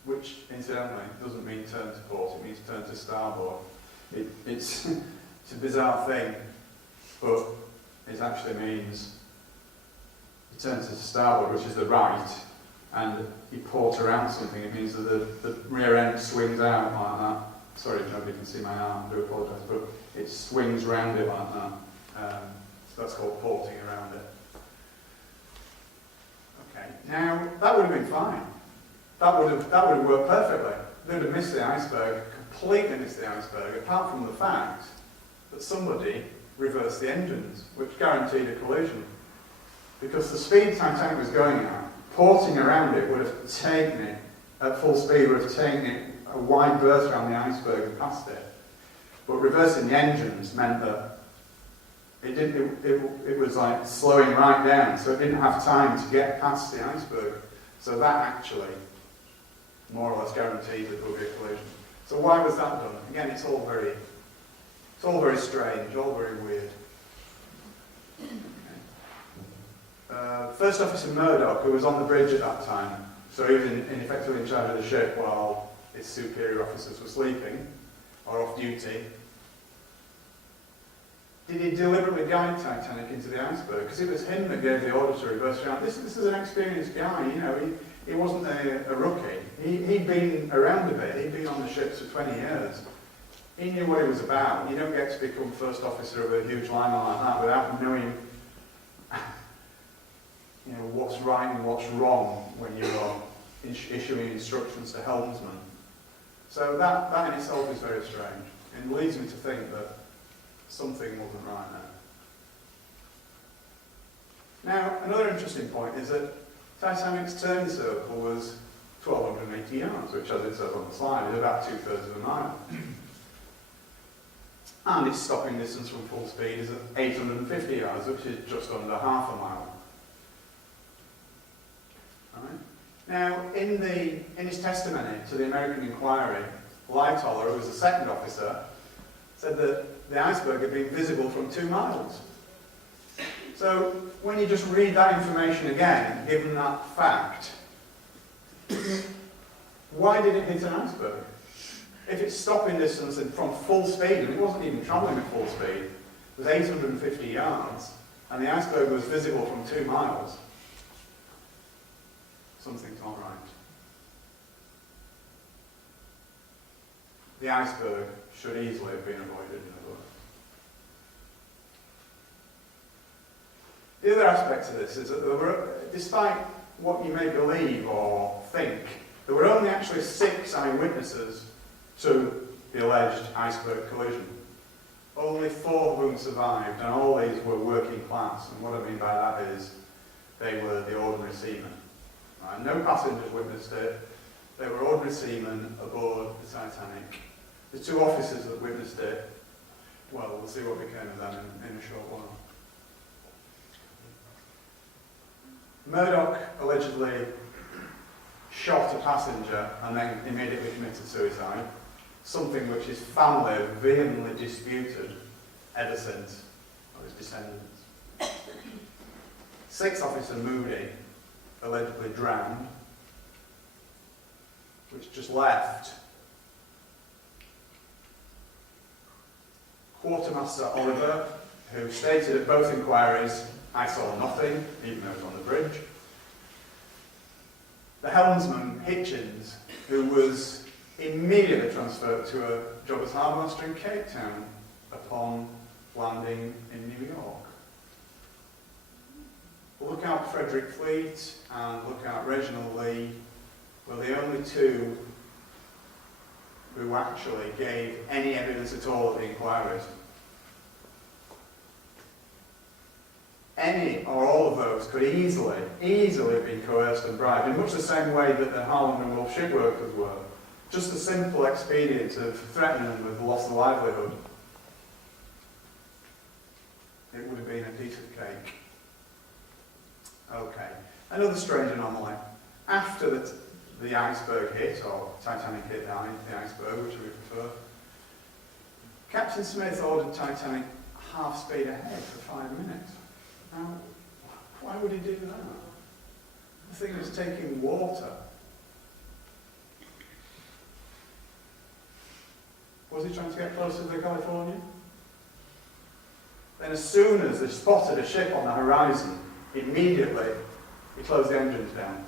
Which, incidentally, doesn't mean turn to port, it means turn to starboard. It's a bizarre thing, but it actually means you turn to starboard, which is the right, and you port around something. It means that the rear end swings out like that. Sorry if nobody can see my arm, I do apologise, but it swings round it like that. So that's called porting around it. Okay, now that would have been fine. That would have worked perfectly. They would have missed the iceberg, completely missed the iceberg, apart from the fact that somebody reversed the engines, which guaranteed a collision. Because the speed Titanic was going at, porting around it would have taken it, at full speed, would have taken it a wide berth around the iceberg and past it. But reversing the engines meant that it was like slowing right down, so it didn't have time to get past the iceberg. So that actually more or less guaranteed that there would be a collision. So why was that done? Again, it's all very strange, all very weird. First Officer Murdoch, who was on the bridge at that time, so he was effectively in charge of the ship while his superior officers were sleeping or off duty. Did he deliberately guide Titanic into the iceberg? Because it was him that gave the order to reverse around. This is an experienced guy, you know. He wasn't a rookie. He'd been around a bit. He'd been on the ships for 20 years. He knew what it was about. You don't get to become first officer of a huge liner like that without knowing, you know, what's right and what's wrong when you're issuing instructions to helmsmen. So that in itself is very strange, and leads me to think that something wasn't right there. Now, another interesting point is that Titanic's turn circle was 1,280 yards, which, as it says on the slide, is about 2/3 of a mile. And its stopping distance from full speed is at 850 yards, which is just under half a mile. Right. Now, in his testimony to the American inquiry, Lightoller, who was the second officer, said that the iceberg had been visible from 2 miles. So, when you just read that information again, given that fact, why did it hit an iceberg? If its stopping distance and from full speed, and it wasn't even travelling at full speed, was 850 yards, and the iceberg was visible from 2 miles, something's not right. The iceberg should easily have been avoided, in other words. The other aspect of this is that there were, despite what you may believe or think, there were only actually 6 eyewitnesses to the alleged iceberg collision. Only 4 of whom survived, and all these were working class. And what I mean by that is they were the ordinary seamen. Right? No passengers witnessed it. They were ordinary seamen aboard the Titanic. The 2 officers that witnessed it, well, we'll see what became of them in a short while. Murdoch allegedly shot a passenger and then immediately committed suicide, something which his family have vehemently disputed ever since, or his descendants. 6th Officer Moody allegedly drowned, which just left Quartermaster Oliver, who stated at both inquiries, "I saw nothing," even though he was on the bridge. The helmsman, Hitchens, who was immediately transferred to a job as harbour master in Cape Town upon landing in New York. Lookout Frederick Fleet and Lookout Reginald Lee were the only 2 who actually gave any evidence at all at the inquiries. Any or all of those could easily have been coerced and bribed, in much the same way that the Harland and Wolff shipworkers were. Just the simple expedient of threatening them with loss of livelihood. It would have been a piece of cake. Okay, another strange anomaly. After the iceberg hit, or Titanic hit the iceberg, which we prefer, Captain Smith ordered Titanic half speed ahead for 5 minutes. Now, why would he do that? The thing was taking water. Was he trying to get closer to the Californian? Then as soon as they spotted a ship on the horizon, immediately he closed the engines down.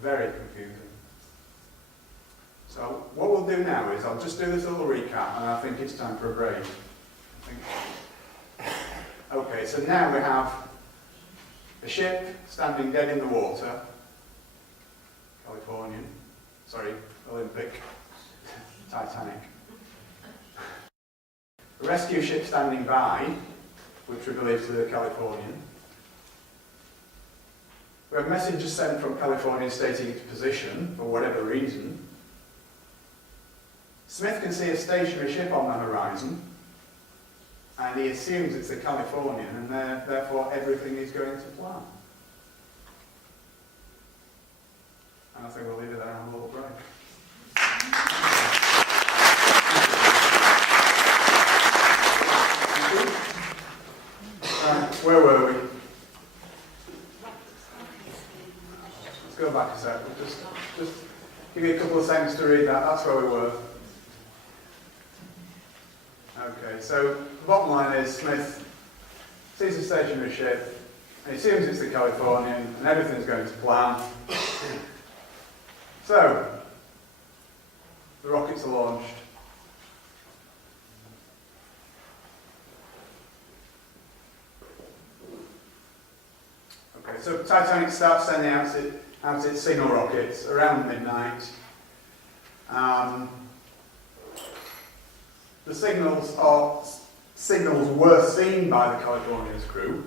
Very confusing. So what we'll do now is I'll just do this little recap, and I think it's time for a break. Okay, so now we have a ship standing dead in the water, Olympic, Titanic. A rescue ship standing by, which we believe to be the Californian. We have messages sent from California stating its position, for whatever reason. Smith can see a stationary ship on the horizon, and he assumes it's the Californian, and therefore everything is going to plan. And I think we'll leave it there and have a little break. Where were we? Let's go back a sec. Just give you a couple of seconds to read that. That's where we were. Okay, so the bottom line is Smith sees a stationary ship, and he assumes it's the Californian, and everything's going to plan. So, the rockets are launched. Okay, so Titanic starts sending out its signal rockets around midnight. The signals were seen by the Californian's crew,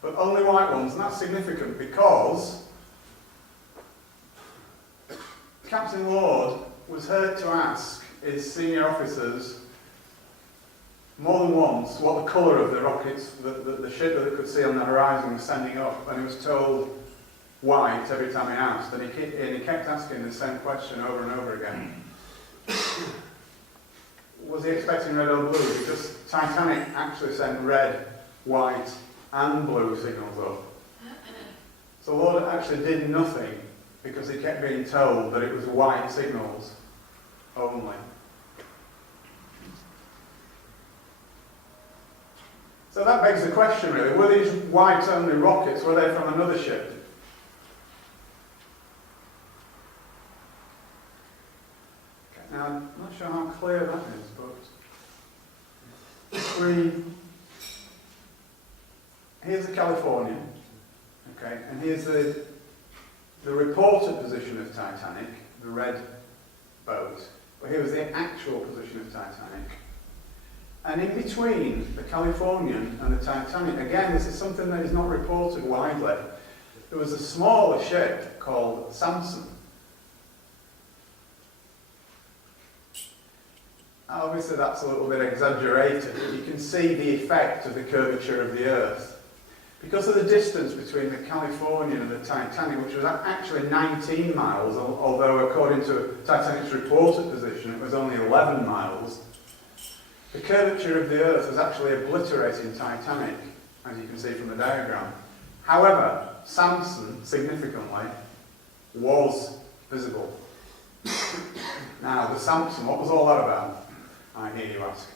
but only white ones, and that's significant because Captain Lord was heard to ask his senior officers more than once what the colour of the rockets, the ship that they could see on the horizon was sending up, and he was told white every time he asked, and he kept asking the same question over and over again. Was he expecting red or blue? Because Titanic actually sent red, white and blue signals up. So Lord actually did nothing because he kept being told that it was white signals only. So that begs the question really, were these white only rockets, were they from another ship? Now, I'm not sure how clear that is, but here's the Californian, okay, and here's the reported position of Titanic, the red boat, but here was the actual position of Titanic. And in between the Californian and the Titanic, again, this is something that is not reported widely, there was a smaller ship called Samson. Obviously that's a little bit exaggerated, but you can see the effect of the curvature of the Earth. Because of the distance between the Californian and the Titanic, which was actually 19 miles, although according to Titanic's reported position it was only 11 miles, the curvature of the Earth was actually obliterating Titanic, as you can see from the diagram. However, Samson, significantly, was visible. Now, the Samson, what was all that about? I hear you ask.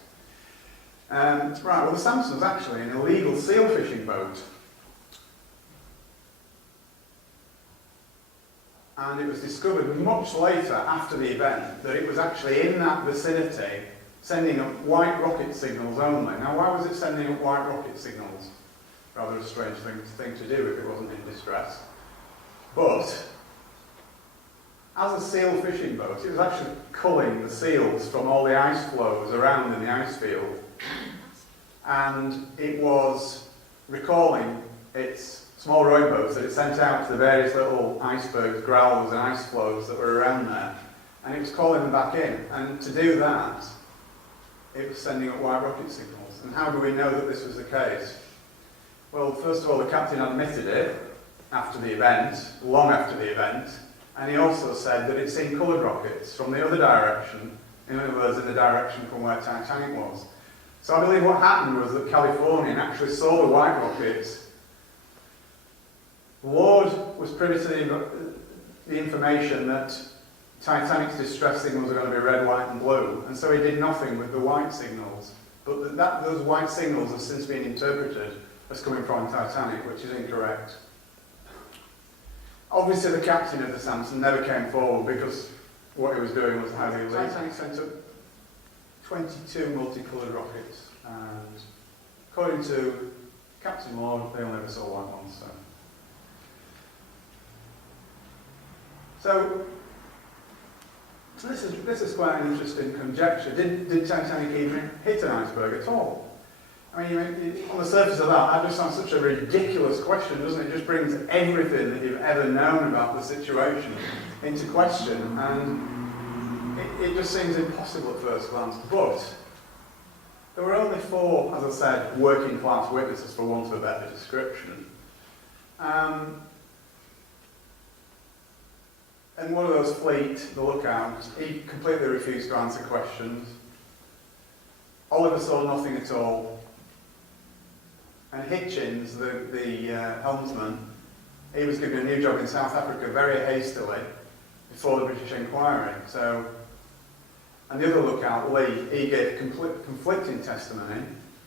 Right, well, the Samson was actually an illegal seal fishing boat. And it was discovered much later, after the event, that it was actually in that vicinity sending up white rocket signals only. Now, why was it sending up white rocket signals? Rather a strange thing to do if it wasn't in distress. But as a seal fishing boat, it was actually culling the seals from all the ice flows around in the ice field. And it was recalling its small rowboats that it sent out to the various little icebergs, growlers and ice flows that were around there. And it was calling them back in. And to do that, it was sending up white rocket signals. And how do we know that this was the case? Well, first of all, the captain admitted it after the event, long after the event, and he also said that he'd seen coloured rockets from the other direction, in other words, in the direction from where Titanic was. So I believe what happened was that Californian actually saw the white rockets. Lord was privy to the information that Titanic's distress signals are going to be red, white and blue, and so he did nothing with the white signals. But those white signals have since been interpreted as coming from Titanic, which is incorrect. Obviously the captain of the Samson never came forward because what he was doing was highly illegal. Titanic sent up 22 multicoloured rockets, and according to Captain Lord, they only ever saw white ones. So this is quite an interesting conjecture. Did Titanic even hit an iceberg at all? I mean, on the surface of that just sounds such a ridiculous question, doesn't it? It just brings everything that you've ever known about the situation into question, and it just seems impossible at first glance. But there were only 4, as I said, working class witnesses, for want of a better description. And one of those, Fleet, the lookout, he completely refused to answer questions. Oliver saw nothing at all. And Hitchens, the helmsman, he was given a new job in South Africa very hastily before the British inquiry. So, and the other lookout, Lee, he gave conflicting testimony.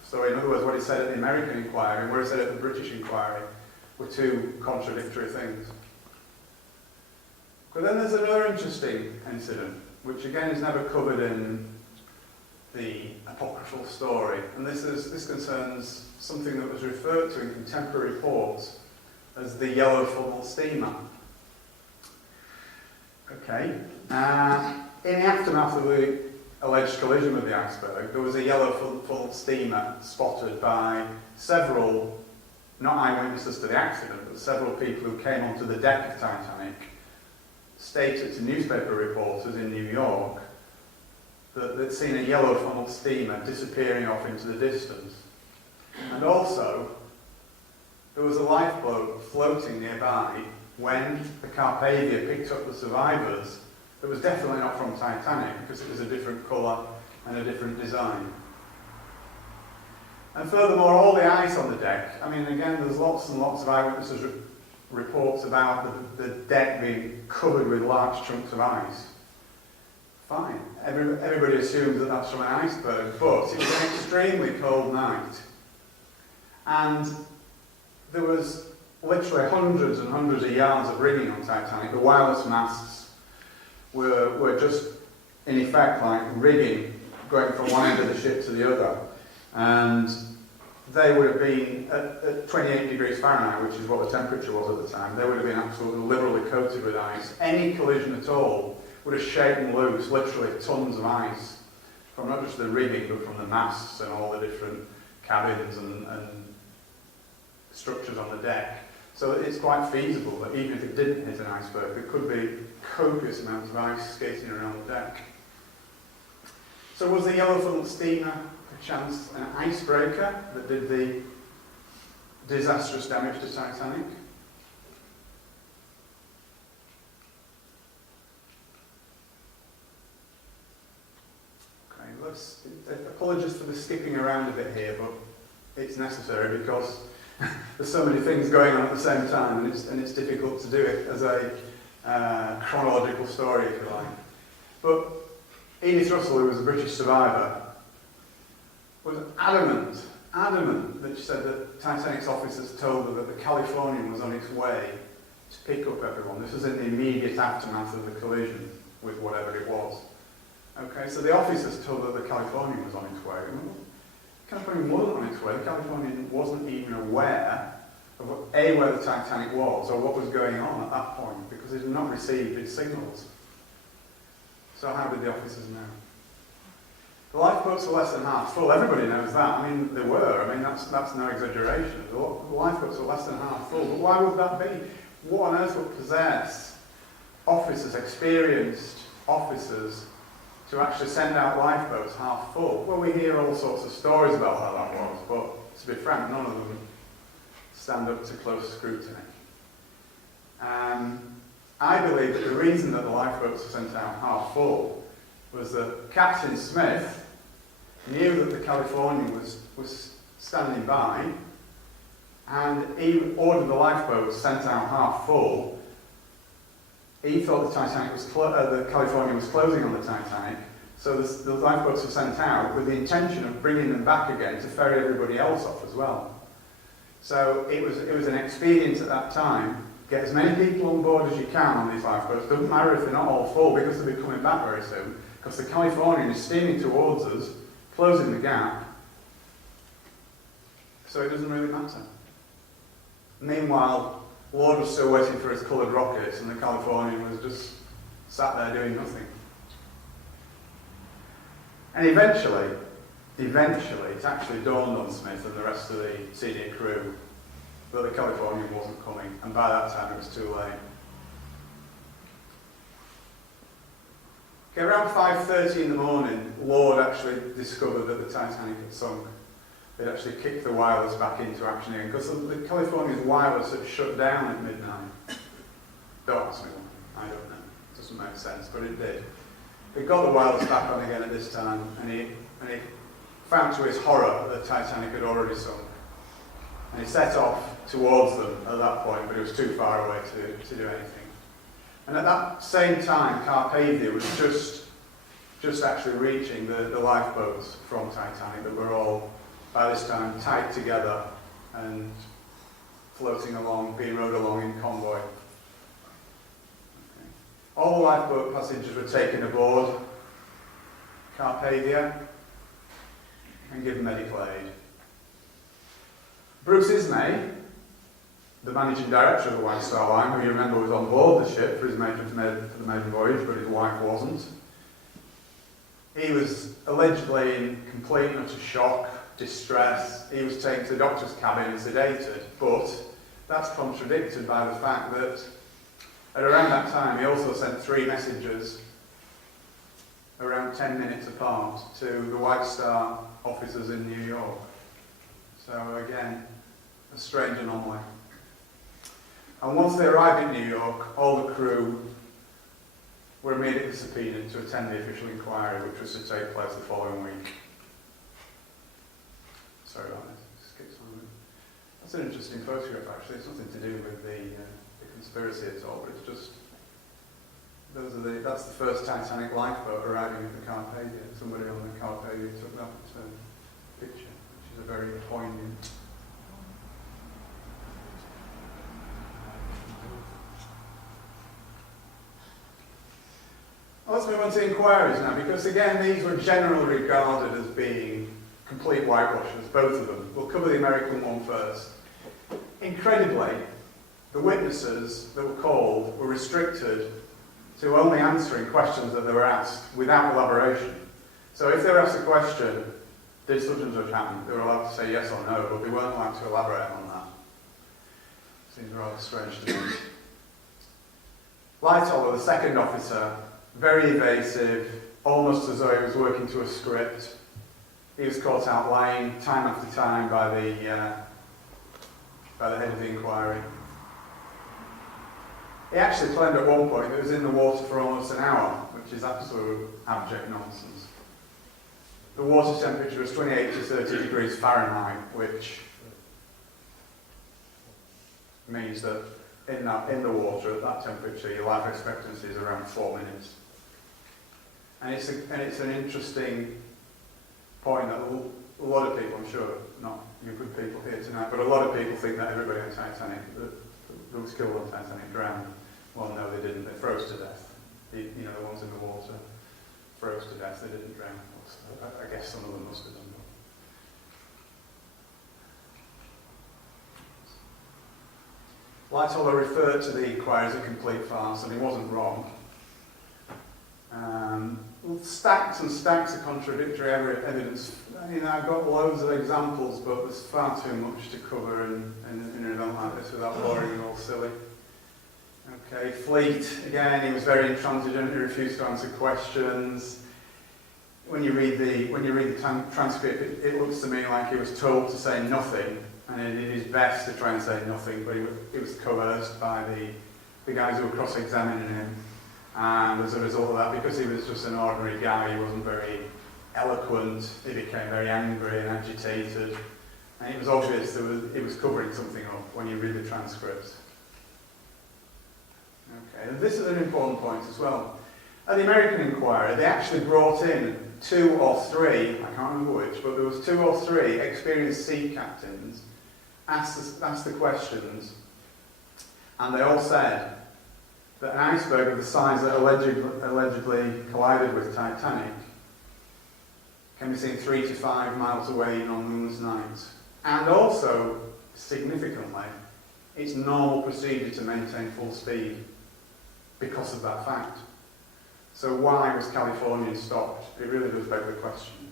So in other words, what he said at the American inquiry and what he said at the British inquiry were 2 contradictory things. But then there's another interesting incident, which again is never covered in the apocryphal story, and this concerns something that was referred to in contemporary reports as the yellow funnel steamer. Okay, in the aftermath of the alleged collision with the iceberg, there was a yellow funnel steamer spotted by several, not eyewitnesses to the accident, but several people who came onto the deck of Titanic, stated to newspaper reporters in New York that they'd seen a yellow funnel steamer disappearing off into the distance. And also, there was a lifeboat floating nearby when the Carpathia picked up the survivors that was definitely not from Titanic because it was a different colour and a different design. And furthermore, all the ice on the deck, I mean, again, there's lots and lots of eyewitnesses reports about the deck being covered with large chunks of ice. Fine. Everybody assumes that that's from an iceberg, but it was an extremely cold night. And there was literally hundreds and hundreds of yards of rigging on Titanic. The wireless masts were just, in effect, like rigging going from one end of the ship to the other. And they would have been at 28 degrees Fahrenheit, which is what the temperature was at the time. They would have been absolutely liberally coated with ice. Any collision at all would have shaken loose literally tons of ice from not just the rigging but from the masts and all the different cabins and structures on the deck. So it's quite feasible that even if it didn't hit an iceberg, there could be copious amounts of ice skating around the deck. So was the yellow funnel steamer perchance an icebreaker that did the disastrous damage to Titanic? Okay, apologies for the skipping around a bit here, but it's necessary because there's so many things going on at the same time, and it's difficult to do it as a chronological story, if you like. But Edith Russell, who was a British survivor, was adamant that she said that Titanic's officers told her that the Californian was on its way to pick up everyone. This was in the immediate aftermath of the collision with whatever it was. Okay, so the officers told her the Californian was on its way. Well, the Californian wasn't on its way. The Californian wasn't even aware of where the Titanic was or what was going on at that point because it had not received its signals. So how did the officers know? The lifeboats were less than half full. Everybody knows that. I mean, they were. I mean, that's no exaggeration. The lifeboats were less than half full. But why would that be? What on earth would possess officers, experienced officers, to actually send out lifeboats half full? Well, we hear all sorts of stories about how that was, but to be frank, none of them stand up to close scrutiny. I believe that the reason that the lifeboats were sent out half full was that Captain Smith knew that the Californian was standing by, and he ordered the lifeboats sent out half full. He thought the Californian was closing on the Titanic, so the lifeboats were sent out with the intention of bringing them back again to ferry everybody else off as well. So it was an expedient at that time. Get as many people on board as you can on these lifeboats. Doesn't matter if they're not all full, because they'll be coming back very soon. Because the Californian is steaming towards us, closing the gap. So it doesn't really matter. Meanwhile, Lord was still waiting for his coloured rockets, and the Californian was just sat there doing nothing. And eventually, it actually dawned on Smith and the rest of the senior crew that the Californian wasn't coming, and by that time it was too late. Okay, around 5:30 in the morning, Lord actually discovered that the Titanic had sunk. They'd actually kicked the wireless back into action again, because the Californian's wireless had shut down at midnight. Don't ask me why, I don't know. It doesn't make sense, but it did. They got the wireless back on again at this time, and he found to his horror that the Titanic had already sunk. And he set off towards them at that point, but it was too far away to do anything. And at that same time, Carpathia was just actually reaching the lifeboats from Titanic that were all, by this time, tied together and floating along, being rowed along in convoy. Okay. All the lifeboat passengers were taken aboard Carpathia and given medical aid. Bruce Ismay, the managing director of the White Star Line, who you remember was on board the ship for the maiden voyage, but his wife wasn't. He was allegedly in complete and utter shock, distress. He was taken to the doctor's cabin and sedated, but that's contradicted by the fact that at around that time he also sent 3 messages around 10 minutes apart to the White Star officers in New York. So again, a strange anomaly. And once they arrived in New York, all the crew were immediately subpoenaed to attend the official inquiry, which was to take place the following week. Sorry about this. Skip some of it. That's an interesting photograph, actually. It's nothing to do with the conspiracy at all, but it's just that's the first Titanic lifeboat arriving at the Carpathia. Somebody on the Carpathia took that picture, which is a very poignant. Let's move on to inquiries now, because again, these were generally regarded as being complete whitewashes, both of them. We'll cover the American one first. Incredibly, the witnesses that were called were restricted to only answering questions that they were asked without elaboration. So if they were asked a question, did such and such happen, they were allowed to say yes or no, but they weren't allowed to elaborate on that. Seems rather strange to me. Lightoller, the second officer, very evasive, almost as though he was working to a script. He was caught out lying time after time by the head of the inquiry. He actually claimed at one point that he was in the water for almost an hour, which is absolute abject nonsense. The water temperature was 28 to 30 degrees Fahrenheit, which means that in the water at that temperature, your life expectancy is around 4 minutes. And it's an interesting point that a lot of people, I'm sure, not you good people here tonight, but a lot of people think that everybody on Titanic that was killed on Titanic drowned. Well, no, they didn't. They froze to death. The ones in the water froze to death. They didn't drown. So I guess some of them must have done. Lightoller referred to the inquiry as a complete farce, and he wasn't wrong. Stacks and stacks of contradictory evidence. I've got loads of examples, but there's far too much to cover in an event like this without boring and all silly. Okay, Fleet, again, he was very intransigent, he refused to answer questions. When you read the transcript, it looks to me like he was told to say nothing, and he did his best to try and say nothing, but he was coerced by the guys who were cross-examining him. And as a result of that, because he was just an ordinary guy, he wasn't very eloquent, he became very angry and agitated. And it was obvious he was covering something up when you read the transcripts. Okay, and this is an important point as well. At the American inquiry, they actually brought in 2 or 3, I can't remember which, but there was 2 or 3 experienced sea captains asked the questions, and they all said that an iceberg of the size that allegedly collided with Titanic can be seen 3 to 5 miles away on moonless nights. And also, significantly, it's normal procedure to maintain full speed because of that fact. So why was California stopped? It really does beg the question.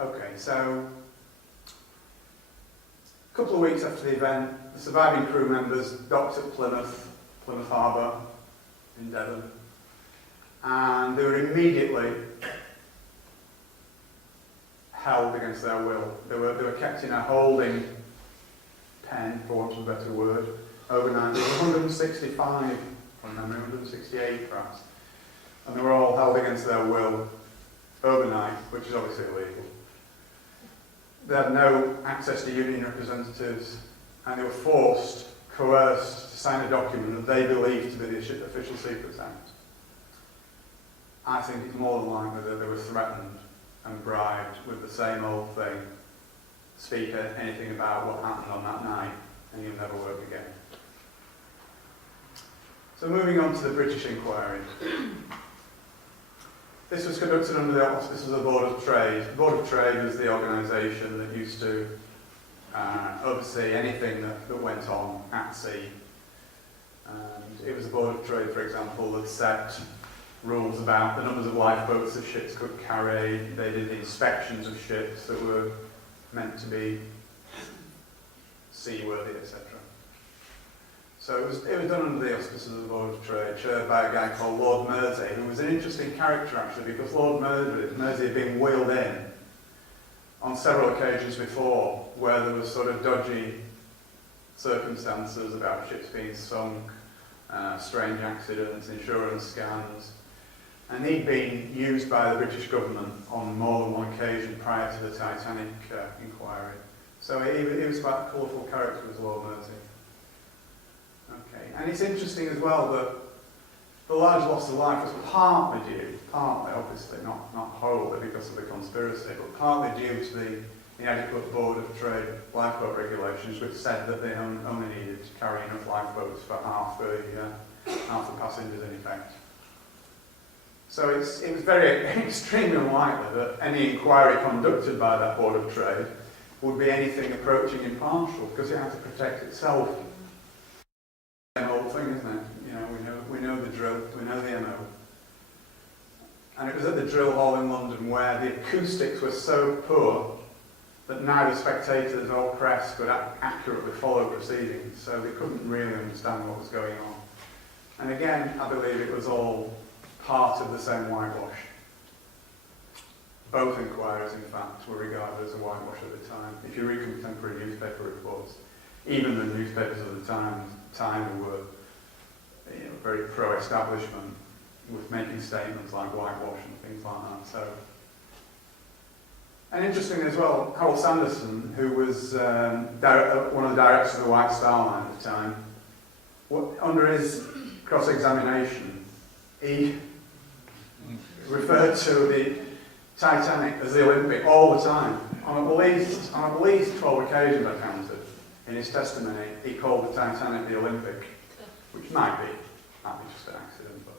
Okay, so a couple of weeks after the event, the surviving crew members docked at Plymouth Harbour in Devon, and they were immediately held against their will. They were kept in a holding pen, for want of a better word, overnight. There were 165, from memory, 168 perhaps, and they were all held against their will overnight, which is obviously illegal. They had no access to union representatives, and they were coerced to sign a document that they believed to be the Official Secrets Act. I think it's more than likely that they were threatened and bribed with the same old thing: speak anything about what happened on that night and you'll never work again. So moving on to the British inquiry. This was conducted under the auspices of the Board of Trade. The Board of Trade was the organisation that used to oversee anything that went on at sea. And it was the Board of Trade, for example, that set rules about the numbers of lifeboats that ships could carry. They did the inspections of ships that were meant to be seaworthy, etc. So it was done under the auspices of the Board of Trade, chaired by a guy called Lord Mersey, who was an interesting character actually, because Lord Mersey had been wheeled in on several occasions before, where there was sort of dodgy circumstances about ships being sunk, strange accidents, insurance scams, and he'd been used by the British government on more than one occasion prior to the Titanic inquiry. So he was quite a colourful character, was Lord Mersey. Okay, and it's interesting as well that the large loss of life was partly obviously, not wholly because of the conspiracy, but partly due to the inadequate Board of Trade lifeboat regulations, which said that they only needed to carry enough lifeboats for half the passengers in effect. So it was very extremely unlikely that any inquiry conducted by that Board of Trade would be anything approaching impartial, because it had to protect itself. An old thing, isn't it? You know, we know the drill, we know the MO. And it was at the drill hall in London where the acoustics were so poor that neither spectators nor press could accurately follow proceedings, so they couldn't really understand what was going on. And again, I believe it was all part of the same whitewash. Both inquiries, in fact, were regarded as a whitewash at the time. If you read contemporary newspaper reports, even the newspapers of the time were very pro-establishment, with making statements like whitewash and things like that. So, and interesting as well, Harold Sanderson, who was one of the directors of the White Star Line at the time, under his cross-examination, he referred to the Titanic as the Olympic all the time. On at least 12 occasions I counted in his testimony, he called the Titanic the Olympic, which might be just an accident, but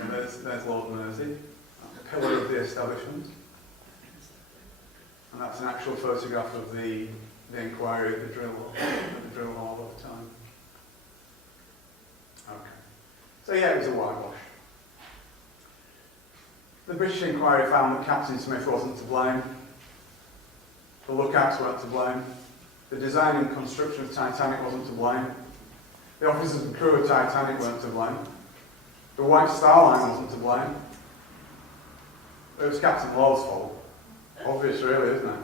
and there's Lord Mersey, the pillar of the establishment, and that's an actual photograph of the inquiry at the drill hall at the time. Okay, so yeah, it was a whitewash. The British inquiry found that Captain Smith wasn't to blame. The lookouts weren't to blame. The design and construction of Titanic wasn't to blame. The officers and crew of Titanic weren't to blame. The White Star Line wasn't to blame. It was Captain Lord's fault. Obvious, really, isn't it?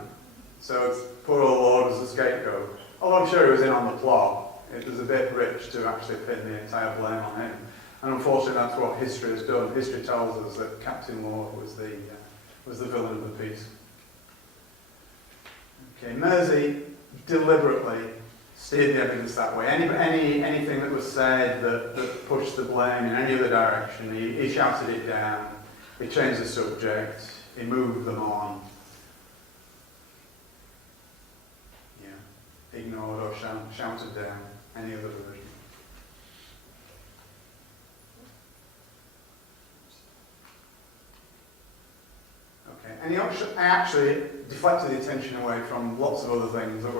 So poor old Lord was the scapegoat. Although I'm sure he was in on the plot, it was a bit rich to actually pin the entire blame on him. And unfortunately, that's what history has done. History tells us that Captain Lord was the villain of the piece. Okay, Mersey deliberately steered the evidence that way. Anything that was said that pushed the blame in any other direction, he shouted it down, he changed the subject, he moved them on. Yeah, ignored or shouted down any other version. Okay, and he actually deflected the attention away from lots of other things that I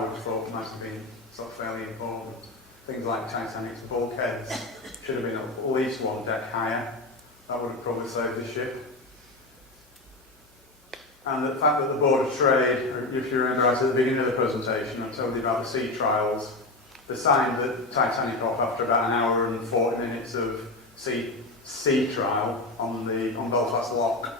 would have thought might have been sort of fairly important. Things like Titanic's bulkheads should have been at least one deck higher. That would have probably saved the ship. And the fact that the Board of Trade, if you remember right at the beginning of the presentation, I told you about the sea trials. They signed the Titanic off after about an hour and 40 minutes of sea trial on Belfast Lock.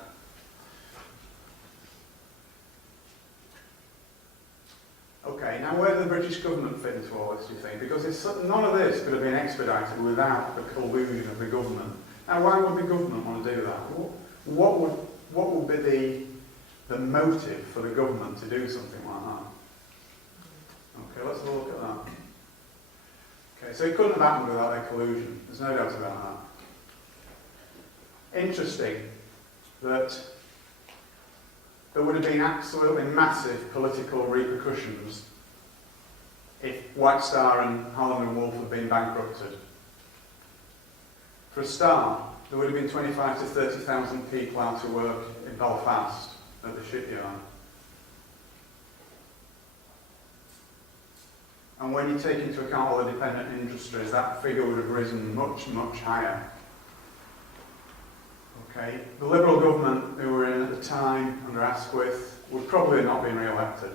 Okay, now where did the British government fit into all this, do you think? Because none of this could have been expedited without the collusion of the government. Now, why would the government want to do that? What would be the motive for the government to do something like that? Okay, let's have a look at that. Okay, so it couldn't have happened without their collusion. There's no doubt about that. Interesting that there would have been absolutely massive political repercussions if White Star and Harland and Wolff had been bankrupted. For a start, there would have been 25 to 30,000 people out of work in Belfast at the shipyard. And when you take into account all the dependent industries, that figure would have risen much, much higher. Okay, the Liberal government who were in at the time, under Asquith, would probably have not been re-elected.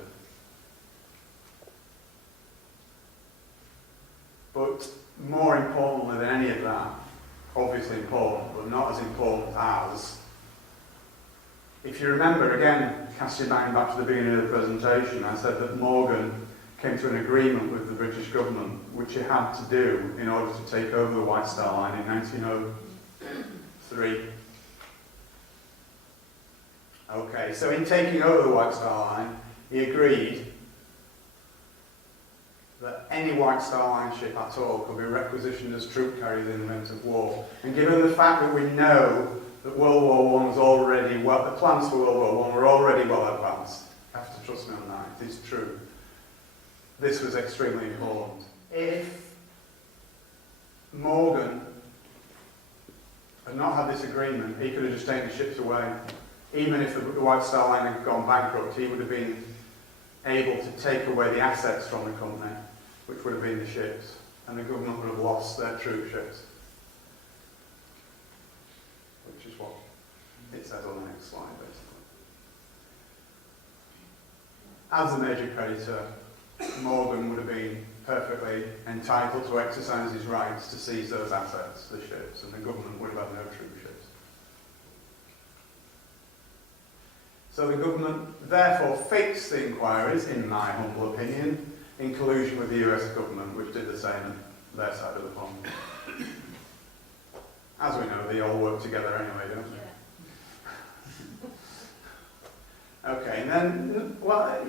But more importantly than any of that, obviously important, but not as important as, if you remember, again, cast your mind back to the beginning of the presentation, I said that Morgan came to an agreement with the British government, which he had to do in order to take over the White Star Line in 1903. Okay, so in taking over the White Star Line, he agreed that any White Star Line ship at all could be requisitioned as troop carriers in the event of war. And given the fact that we know that World War I was already the plans for World War I were already well advanced, you have to trust me on that, it is true. This was extremely important. If Morgan had not had this agreement, he could have just taken the ships away. Even if the White Star Line had gone bankrupt, he would have been able to take away the assets from the company, which would have been the ships, and the government would have lost their troop ships. Which is what it says on the next slide, basically. As a major creditor, Morgan would have been perfectly entitled to exercise his rights to seize those assets, the ships, and the government would have had no troop ships. So the government therefore fixed the inquiries, in my humble opinion, in collusion with the US government, which did the same on their side of the pond. As we know, they all work together anyway, don't they? Okay, and then, well,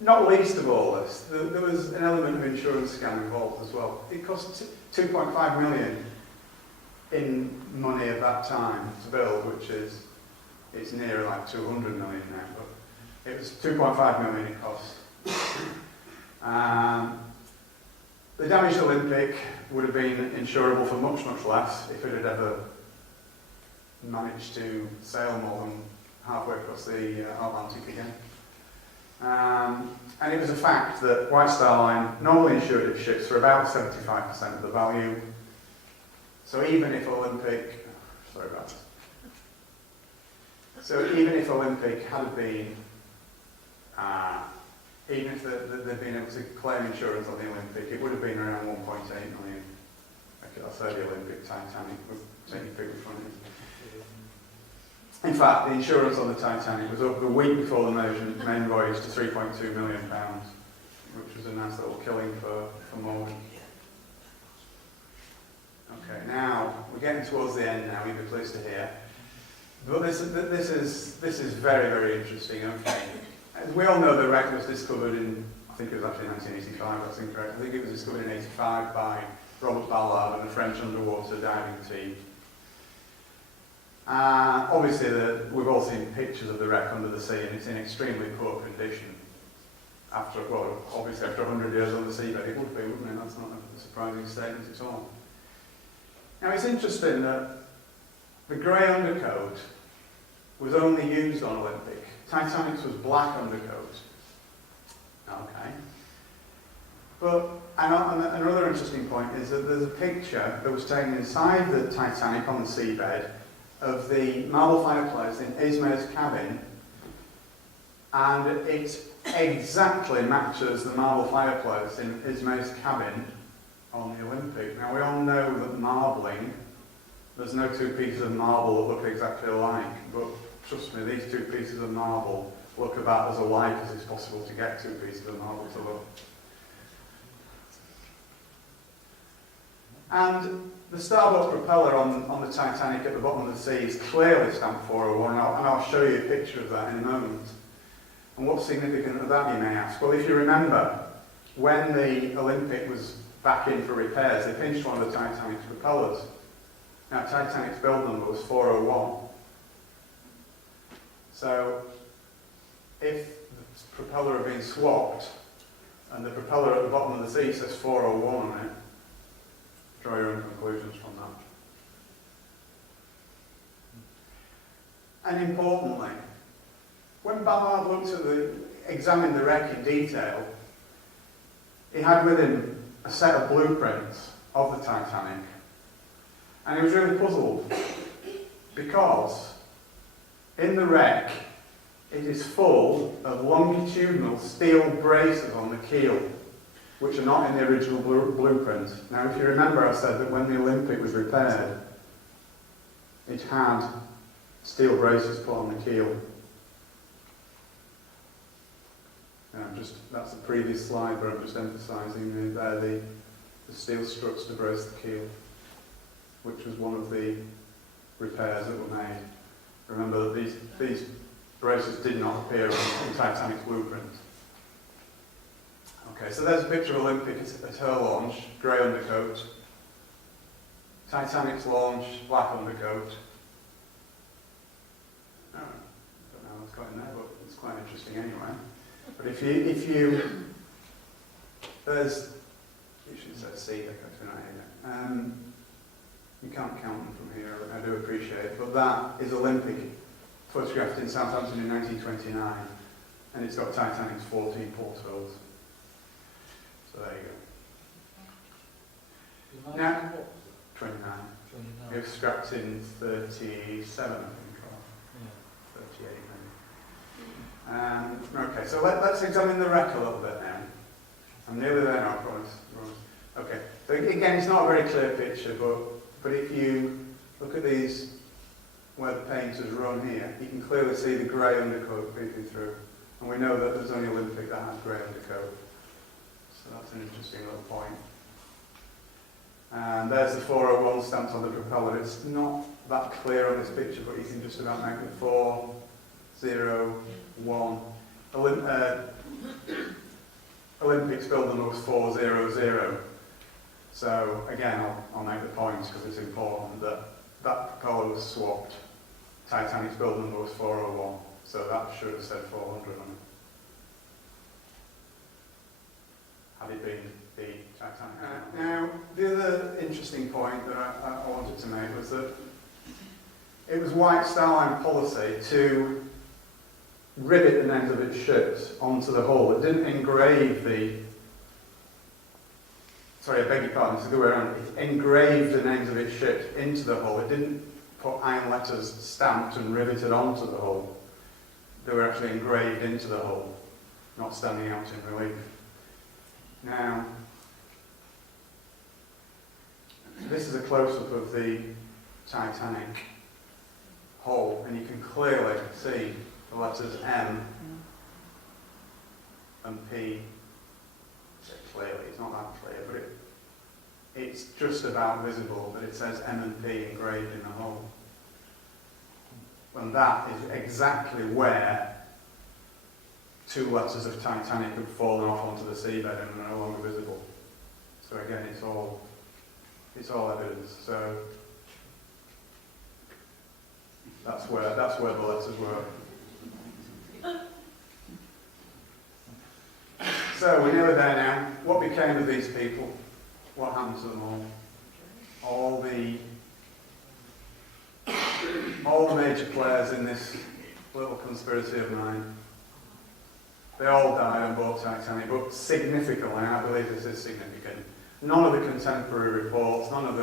not least of all this, there was an element of insurance scam involved as well. It cost 2.5 million in money at that time to build, which is, it's near like 200 million now, but it was 2.5 million it cost. The damaged Olympic would have been insurable for much, much less if it had ever managed to sail more than halfway across the Atlantic again. And it was a fact that White Star Line normally insured its ships for about 75% of the value. So even if Olympic, sorry about that. So even if Olympic had been, even if they'd been able to claim insurance on the Olympic, it would have been around 1.8 million. Okay, I'll say the Olympic Titanic. We'll take a picture from it. In fact, the insurance on the Titanic was up the week before the main voyage to £3.2 million, which was a nice little killing for Morgan. Okay, now we're getting towards the end now. You'll be pleased to hear. But this is very, very interesting. Okay, as we all know, the wreck was discovered in, I think it was actually 1985. That's incorrect. I think it was discovered in '85 by Robert Ballard and the French underwater diving team. Obviously, we've all seen pictures of the wreck under the sea, and it's in extremely poor condition. Obviously after 100 years on the seabed, it would be, wouldn't it? That's not a surprising statement at all. Now, it's interesting that the grey undercoat was only used on Olympic. Titanic's was black undercoat. Okay. But another interesting point is that there's a picture that was taken inside the Titanic on the seabed of the marble fireplace in Ismay's cabin, and it exactly matches the marble fireplace in Ismay's cabin on the Olympic. Now, we all know that marbling, there's no two pieces of marble that look exactly alike, but trust me, these two pieces of marble look about as alike as it's possible to get two pieces of marble to look. And the starboard propeller on the Titanic at the bottom of the sea is clearly stamped 401, and I'll show you a picture of that in a moment. And what's significant of that, you may ask? Well, if you remember, when the Olympic was back in for repairs, they pinched one of the Titanic's propellers. Now, Titanic's build number was 401. So, if the propeller had been swapped, and the propeller at the bottom of the sea says 401 on it, draw your own conclusions from that. And importantly, when Ballard examined the wreck in detail, he had with him a set of blueprints of the Titanic. And he was really puzzled because in the wreck it is full of longitudinal steel braces on the keel, which are not in the original blueprint. Now, if you remember, I said that when the Olympic was repaired, it had steel braces put on the keel. That's the previous slide, but I'm just emphasising there the steel struts to brace the keel, which was one of the repairs that were made. Remember that these braces did not appear on the Titanic's blueprint. Okay, so there's a picture of Olympic at her launch, grey undercoat. Titanic's launch, black undercoat. Oh, I don't know what's got in there, but it's quite interesting anyway. But if you there's, you should say C, you can't count them from here, I do appreciate it, but that is Olympic, photographed in Southampton in 1929, and it's got Titanic's 14 portholes. So there you go. Now, 29. It was scrapped in 37, I think, or 38 maybe. Okay, so let's examine the wreck a little bit now. I'm nearly there now, I promise. Okay, so again, it's not a very clear picture, but if you look at these, where the paint has run here, you can clearly see the grey undercoat peeping through. And we know that there's only Olympic that has grey undercoat. So that's an interesting little point. And there's the 401 stamped on the propeller. It's not that clear on this picture, but you can just about make it 401. Olympic's build number was 400. So again, I'll make the point because it's important that that propeller was swapped. Titanic's build number was 401, so that should have said 400 on it. Had it been the Titanic. Now, the other interesting point that I wanted to make was that it was White Star Line policy to rivet the names of its ships onto the hull. It didn't engrave I beg your pardon, it's the other way around. It engraved the names of its ships into the hull. It didn't put iron letters stamped and riveted onto the hull. They were actually engraved into the hull, not standing out in relief. Now, This is a close-up of the Titanic hull, and you can clearly see the letters M and P. Clearly, it's not that clear, but it's just about visible that it says M and P engraved in the hull. And that is exactly where two letters of Titanic have fallen off onto the seabed and are no longer visible. So again, it's all evidence. So that's where the letters were. So we're nearly there now. What became of these people? What happened to them all? All the major players in this little conspiracy of mine. They all died on board Titanic, but significantly, and I believe this is significant, none of the contemporary reports, none of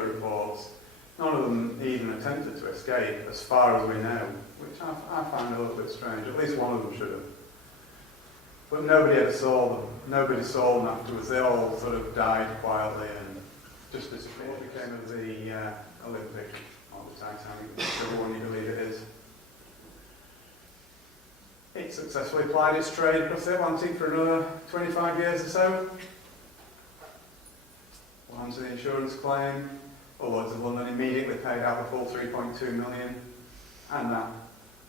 them even attempted to escape, as far as we know, which I find a little bit strange. At least one of them should have. But nobody ever saw them. Nobody saw them afterwards. They all sort of died quietly and just disappeared. What became of the Olympic, or the Titanic, whichever one you believe it is? It successfully plied its trade across the Atlantic for another 25 years or so. What happened to the insurance claim? Well, Lloyd's of London immediately paid out the full 3.2 million, and that,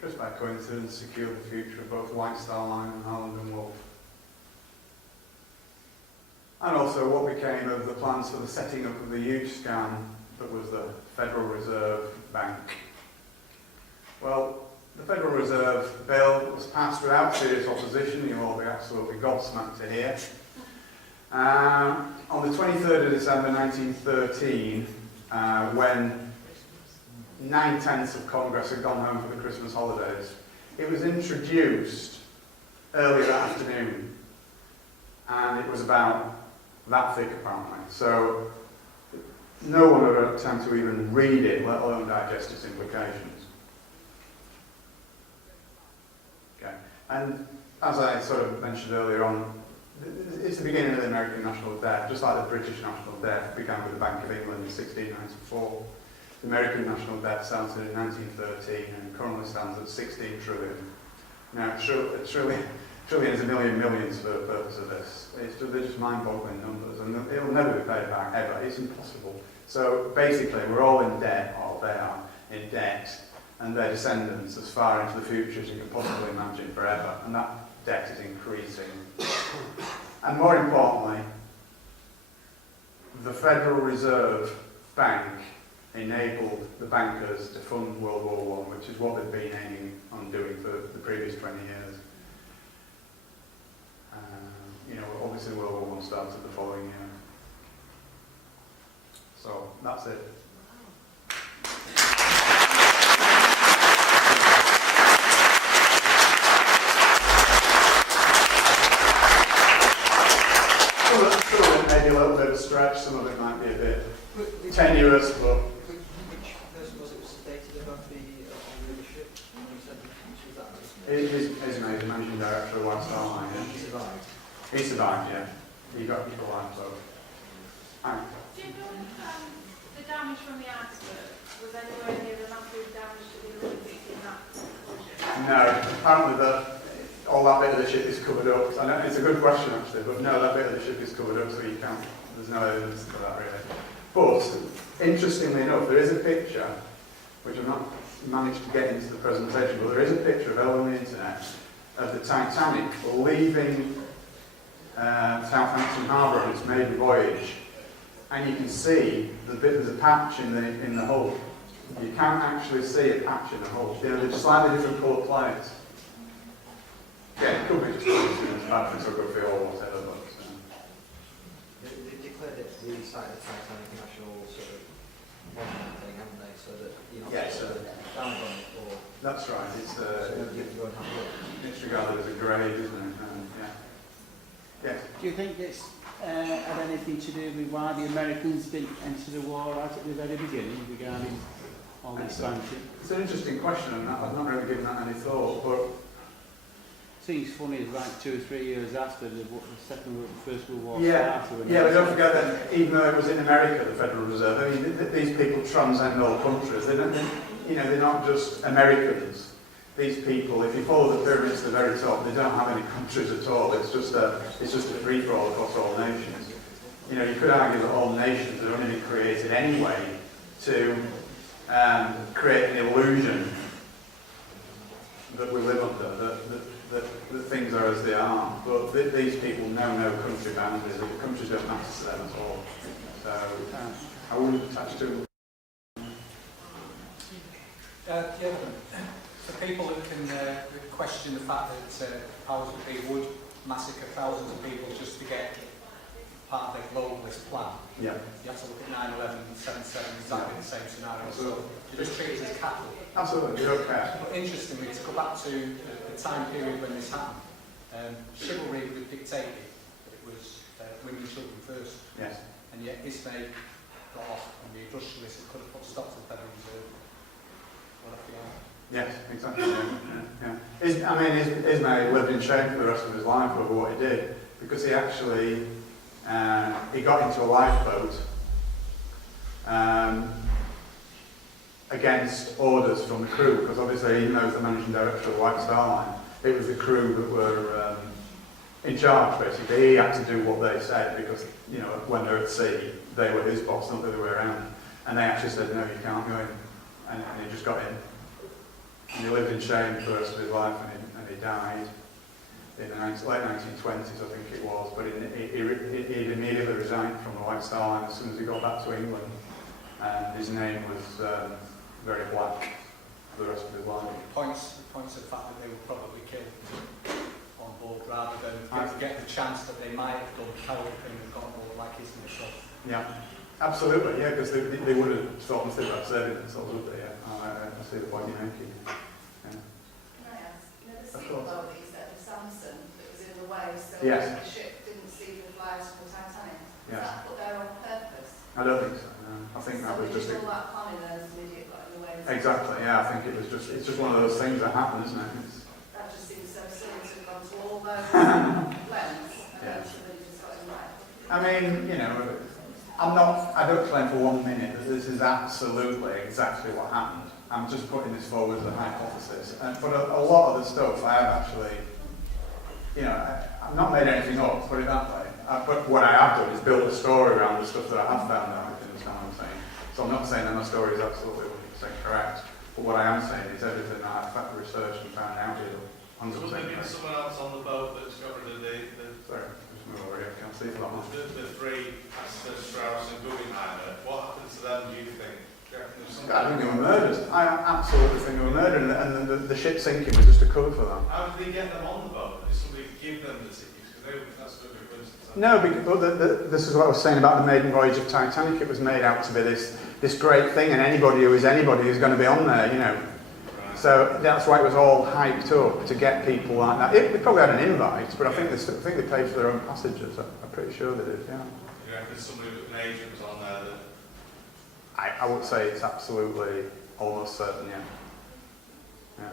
just by coincidence, secured the future of both White Star Line and Harland and Wolff. And also what became of the plans for the setting up of the huge scam that was the Federal Reserve Bank. Well, the Federal Reserve Bill was passed without serious opposition. You'll all be absolutely gobsmacked to hear. On the 23rd of December 1913, when 9/10 of Congress had gone home for the Christmas holidays, it was introduced early that afternoon, and it was about that thick apparently. So no one had time to even read it, let alone digest its implications. Okay. And as I sort of mentioned earlier on, it's the beginning of the American national debt, just like the British national debt began with the Bank of England in 1694. The American national debt started in 1913 and currently stands at 16 trillion. Now, trillion is a million millions for the purpose of this. They're just mind-boggling numbers, and it'll never be paid back, ever. It's impossible. So basically, we're all in debt, or they are in debt, and their descendants as far into the future as you can possibly imagine, forever. And that debt is increasing. And more importantly, the Federal Reserve Bank enabled the bankers to fund World War I, which is what they've been aiming on doing for the previous 20 years. Obviously World War I started the following year. So, that's it. Some of it may be a little bit of a stretch, some of it might be a bit tenuous, but... Which person was it stated about the leadership? He's a managing director of White Star Line, yeah. He survived. He survived, yeah. He got people alive, so... Do you know the damage from the iceberg? Was anywhere near the massive damage to the Olympic in that collision? No, apparently all that bit of the ship is covered up. I know it's a good question actually, but no, that bit of the ship is covered up, so you can't. There's no evidence for that really. But interestingly enough, there is a picture, which I've not managed to get into the presentation, but there is a picture available on the internet of the Titanic leaving Southampton Harbour on its maiden voyage, and you can see there's a patch in the hull. You can't actually see a patch in the hull. They're slightly different coloured plates. Yeah, it could be just bad photography or whatever, but... They declared it the site of the Titanic national sort of monument thing, haven't they? So that you're not Yes, sort of down on it or... That's right, it's so you have to go and have a look. it's regarded as a grave, isn't it? Yeah. Yes. Do you think it's had anything to do with why the Americans didn't enter the war right at the very beginning regarding all these sanctions? It's an interesting question, and I've not really given that any thought, but seems funny, it's like 2 or 3 years after the First World War Yeah, started. yeah, but don't forget that even though it was in America, the Federal Reserve, I mean, these people transcend all countries. They're not just Americans. These people, if you follow the pyramids to the very top, they don't have any countries at all. It's just a free-for-all across all nations. You know, you could argue that all nations are only created anyway to create an illusion that we live under, that things are as they are. But these people know no country boundaries. The countries don't matter to them at all. So I wouldn't attach to them. For people that can question the fact that powers that be would massacre thousands of people just to get part of their globalist plan, Yeah. you have to look at 9/11 and 7/7, exactly the same scenario. So you just treat it as cattle. Absolutely, you don't care. But interestingly, to go back to the time period when this happened, chivalry was dictated that it was women and children first, Yes. and yet Ismay got off, and the industrialists that could have put a stop to the Federal Reserve. What a fiasco. Yes, exactly. Yeah. Ismay lived in shame for the rest of his life over what he did, because he actually he got into a lifeboat against orders from the crew, because obviously he knows the managing director of the White Star Line. It was the crew that were in charge, basically. He had to do what they said, because, you know, when they're at sea, they were his boss, not the other way around. And they actually said, no, you can't go in. And he just got in. And he lived in shame for the rest of his life, and he died in the late 1920s, I think it was. But he immediately resigned from the White Star Line as soon as he got back to England. And his name was very black for the rest of his life. Points the fact that they were probably killed on board, rather than get the chance that they might have done coward thing and got board like his himself. Yeah, absolutely, yeah, because they would have thought instead about saving themselves, would they? Yeah, I see the point you're making. Yeah. Can I ask, you know, the seatbelt that you said of Samson that was in the way so Yes. the ship didn't see the flags from the Titanic? Was Yes. that put there on purpose? I don't think so. No. I think that was just all that planning there as an idiot got in the way. exactly. Yeah, I think it's just one of those things that happen, isn't it? That just seems so silly to have gone to all those lengths and Yeah. then somebody just got in the way. I mean, you know, I don't claim for 1 minute that this is absolutely exactly what happened. I'm just putting this forward as a hypothesis. But a lot of the stuff I have actually, you know, I've not made anything up, put it that way. But what I have done is build a story around the stuff that I have found out, if you understand what I'm saying. So I'm not saying that my story is absolutely 100% correct, but what I am saying is everything that I've researched and found out is 100% So there been correct. someone else on the boat that discovered the Sorry, just move over here, I can't see for that much. three passengers, Strauss and Guggenheimer. What happened to them, do you think? Do you reckon there was something- I think they were murdered. I absolutely think they were murdered, and the ship sinking was just a cover for that. How did they get them on the boat? Did somebody give them the tickets? Because that's a good coincidence. No, because this is what I was saying about the maiden voyage of Titanic. It was made out to be this great thing, and anybody who's going to be on there, you know. Right. So that's why it was all hyped up to get people like that. They probably had an invite, but I think they paid for their own passages. I'm pretty sure they did. Yeah. Do you reckon somebody with an agent was on there that... I would say it's absolutely almost certain. Yeah. Yeah.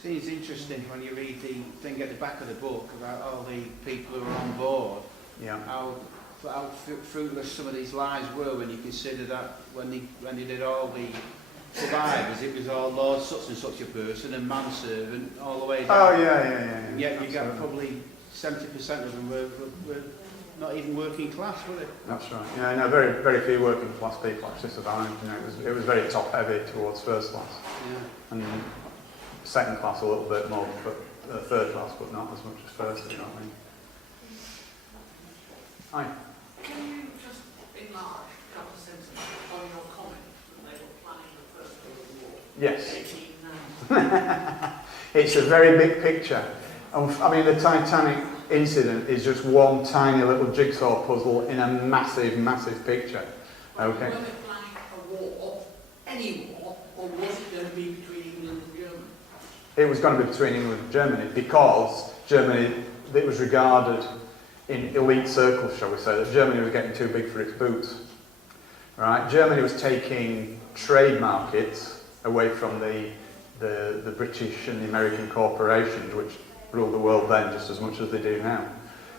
Seems interesting when you read the thing at the back of the book about all the people who were on board, Yeah. how fruitless some of these lives were when you consider that when they did all the survivors, it was all Lord such and such a person and manservant all the way down. Oh yeah. And yet you got Absolutely. probably 70% of them were not even working class, were they? That's right. Yeah, no, very, very few working class people actually survived. You know, it was very top heavy towards first class, Yeah. and second class a little bit more, but third class, but not as much as first. You know what I mean? Hi. Can you just enlarge, Dr. Simpson, on your comment that they were planning the First World War? Yes. 1890. It's a very big picture. I mean, the Titanic incident is just one tiny little jigsaw puzzle in a massive, massive picture. Okay. Were they planning a war, any war, or was it going to be between England and Germany? It was going to be between England and Germany because Germany, it was regarded in elite circles, shall we say, that Germany was getting too big for its boots. Right? Germany was taking trade markets away from the the British and the American corporations, which ruled the world then just as much as they do now.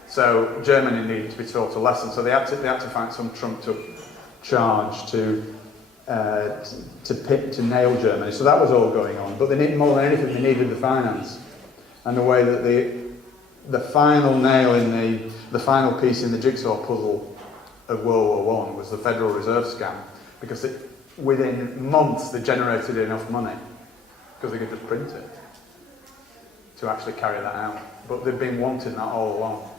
So Germany needed to be taught a lesson. So they had to find some trumped-up charge to nail Germany. So that was all going on. But they needed more than anything. They needed the finance, and the way that the final nail in the final piece in the jigsaw puzzle of World War I was the Federal Reserve scam, because within months they generated enough money because they could just print it to actually carry that out. But they've been wanting that all along.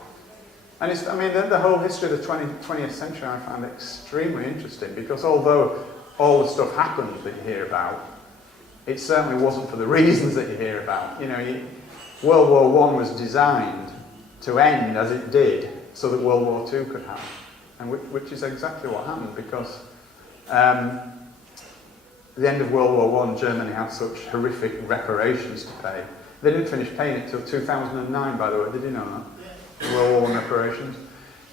And the whole history of the 20th century I find extremely interesting, because although all the stuff happened that you hear about, it certainly wasn't for the reasons that you hear about. World War I was designed to end as it did so that World War II could happen, and which is exactly what happened, because at the end of World War I, Germany had such horrific reparations to pay. They didn't finish paying it till 2009, by the way. Did you know that? World War I reparations.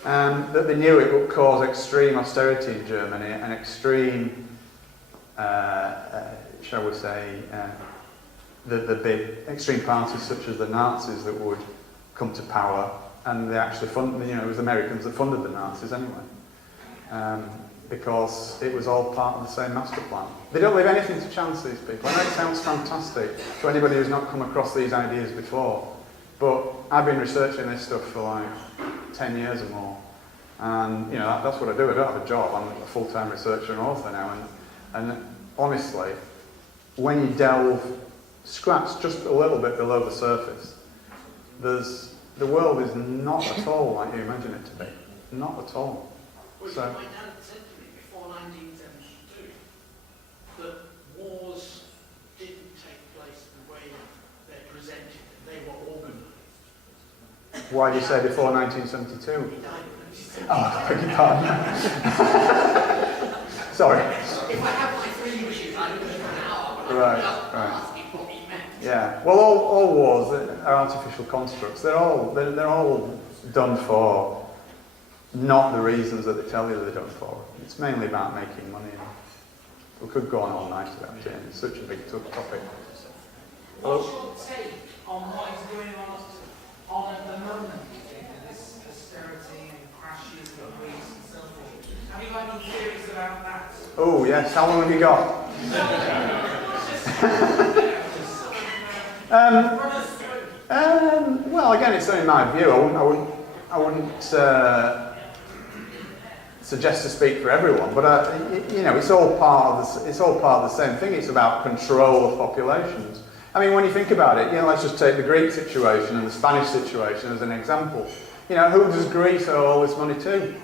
That they knew it would cause extreme austerity in Germany and extreme, shall we say, the big extreme parties such as the Nazis that would come to power, and they actually funded, it was the Americans that funded the Nazis anyway, because it was all part of the same master plan. They don't leave anything to chance, these people. I know it sounds fantastic to anybody who's not come across these ideas before, but I've been researching this stuff for like 10 years or more, and that's what I do. I don't have a job. I'm a full-time researcher and author now, and honestly, when you scratch just a little bit below the surface, the world is not at all like you imagine it to be. Not at all. Well, So, my dad said to me before 1972 that wars didn't take place the way they're presented, they were organised. why do you say before 1972? He died when Oh, I beg your pardon. Sorry. If I have my 3 wishes, I would for an hour, but Right, I'm right. asking what he meant. Yeah. Well, all wars are artificial constructs. They're all done for not the reasons that they tell you they're done for. It's mainly about making money. We could go on all night about it. It's such a big topic. What's your take on what is going on at the moment? This austerity and crashes and Greece and so forth. Have you got any theories about that? Oh yes. How long have you got? Well, again, it's only my view. I wouldn't suggest to speak for everyone, but it's all part of the same thing. It's about control of populations. I mean, when you think about it, let's just take the Greek situation and the Spanish situation as an example. Who does Greece owe all this money to?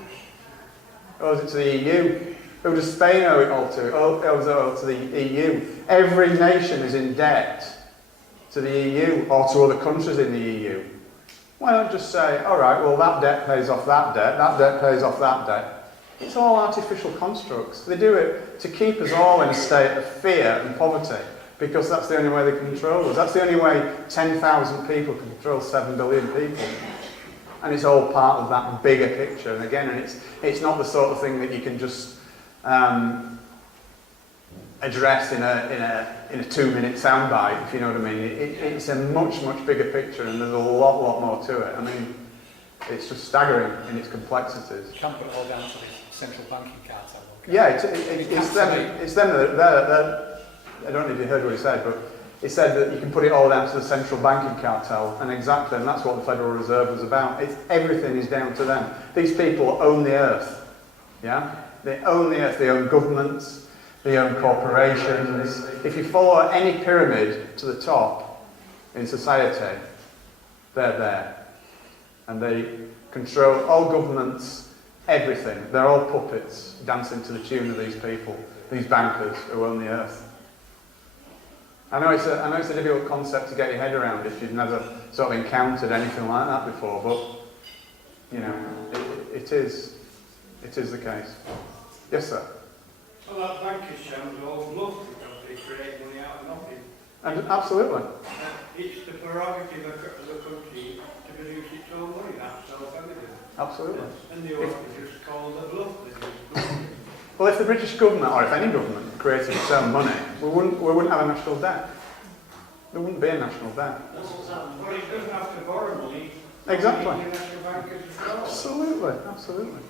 Owes it to the EU? Who does Spain owe it all to? Owes it all to the EU. Every nation is in debt to the EU or to other countries in the EU. Why not just say, all right, well, that debt pays off that debt pays off that debt. It's all artificial constructs. They do it to keep us all in a state of fear and poverty, because that's the only way they can control us. That's the only way 10,000 people can control 7 billion people. And it's all part of that bigger picture. And again, it's not the sort of thing that you can just address in a 2-minute soundbite, if you know what I mean. It's a much, much bigger picture, and there's a lot more to it. I mean, it's just staggering in its complexities. You can't put it all down to the central banking cartel. Yeah, it's them that I don't know if you heard what he said, but he said that you can put it all down to the central banking cartel, and that's what the Federal Reserve was about. Everything is down to them. These people own the earth, yeah? They own the earth, they own governments, they own corporations. If you follow any pyramid to the top in society, they're there. And they control all governments, everything. They're all puppets dancing to the tune of these people, these bankers who own the earth. I know it's a difficult concept to get your head around if you've never sort of encountered anything like that before, but it is the case. Yes, sir. Well, that bankers' scams are all bluff because they create money out of nothing. And absolutely. It's the prerogative of the country to produce its own money. That's self-evident. Absolutely. And they ought to just call it a bluff. Well, if the British government, or if any government, created its own money, we wouldn't have a national debt. There wouldn't be a national debt. Well, it doesn't have to borrow money. Exactly. The national bank as well. Absolutely, absolutely.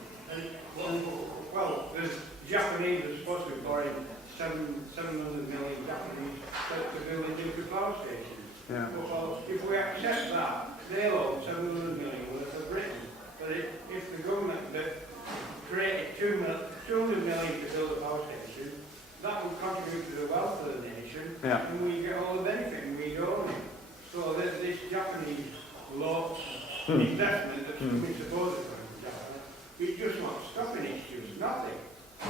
Well, the Japanese are supposed to be borrowing 700 million Japanese to build a nuclear power station. Yeah. Well, if we accept that, they'll owe 700 million worth of Britain. But if the government that created 200 million to build a power station, that would contribute to the wealth of the nation, Yeah. and we get all the benefit, and we own it. So this Japanese law investment that's coming supposedly from Japan, it just not stopping it, it's just nothing.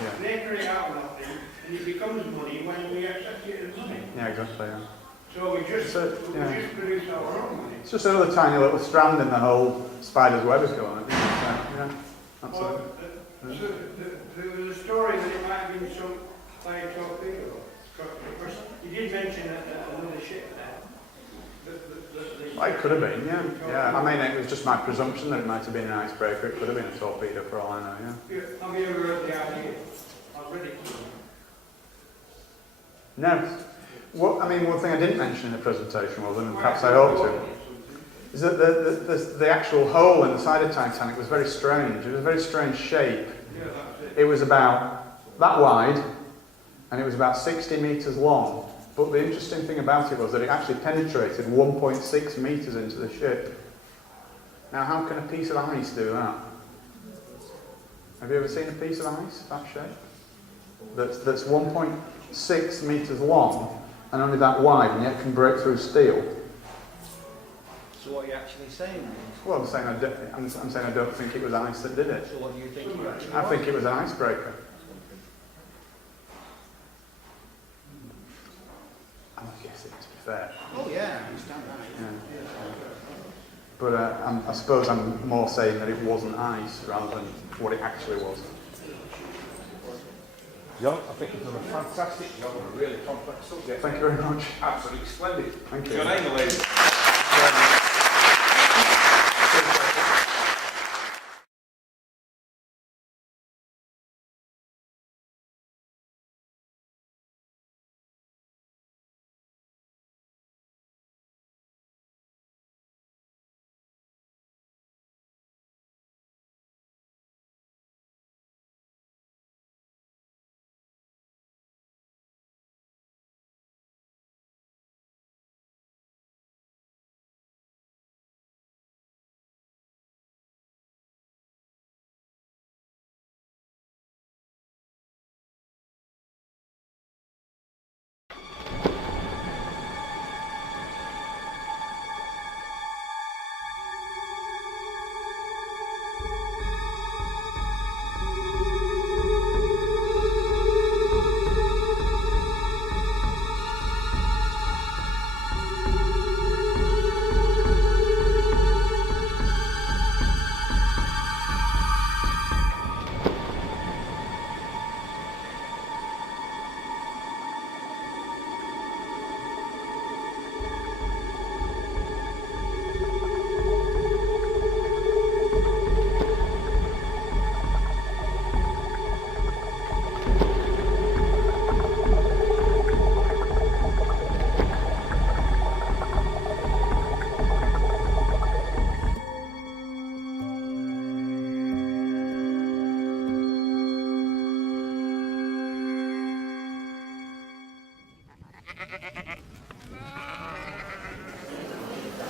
Yeah. They create out nothing, and it becomes money when we accept it as money. Yeah, exactly. Yeah. So we just yeah. produce our own money. It's just another tiny little strand in the whole spider's web, is going on. Yeah, absolutely. Well, there was a story that it might have been some by a torpedo. Because you did mention another ship there. Well, it could have been, yeah. Yeah, I mean, it was just my presumption that it might have been an icebreaker. It could have been a torpedo, for all I know, yeah. Have you ever heard the idea? I've read it. No. What, I mean, one thing I didn't mention in the presentation was, and perhaps I ought to, is that the actual hole in the side of Titanic was very strange. It was a very strange shape. Yeah, that's it. It was about that wide, and it was about 60 metres long. But the interesting thing about it was that it actually penetrated 1.6 metres into the ship. Now, how can a piece of ice do that? Have you ever seen a piece of ice that shape? That's 1.6 metres long and only that wide, and yet can break through steel. So what are you actually saying then? Well, I'm saying I don't think it was ice that did it. So what do you think you actually I think it was an icebreaker. I guess it, to be fair. Oh yeah, I understand that. Yeah. But I suppose I'm more saying that it wasn't ice rather than what it actually was. John, I think you've done a fantastic job on a really complex subject. Thank you very much. Absolutely splendid. Thank you. Your name, ladies.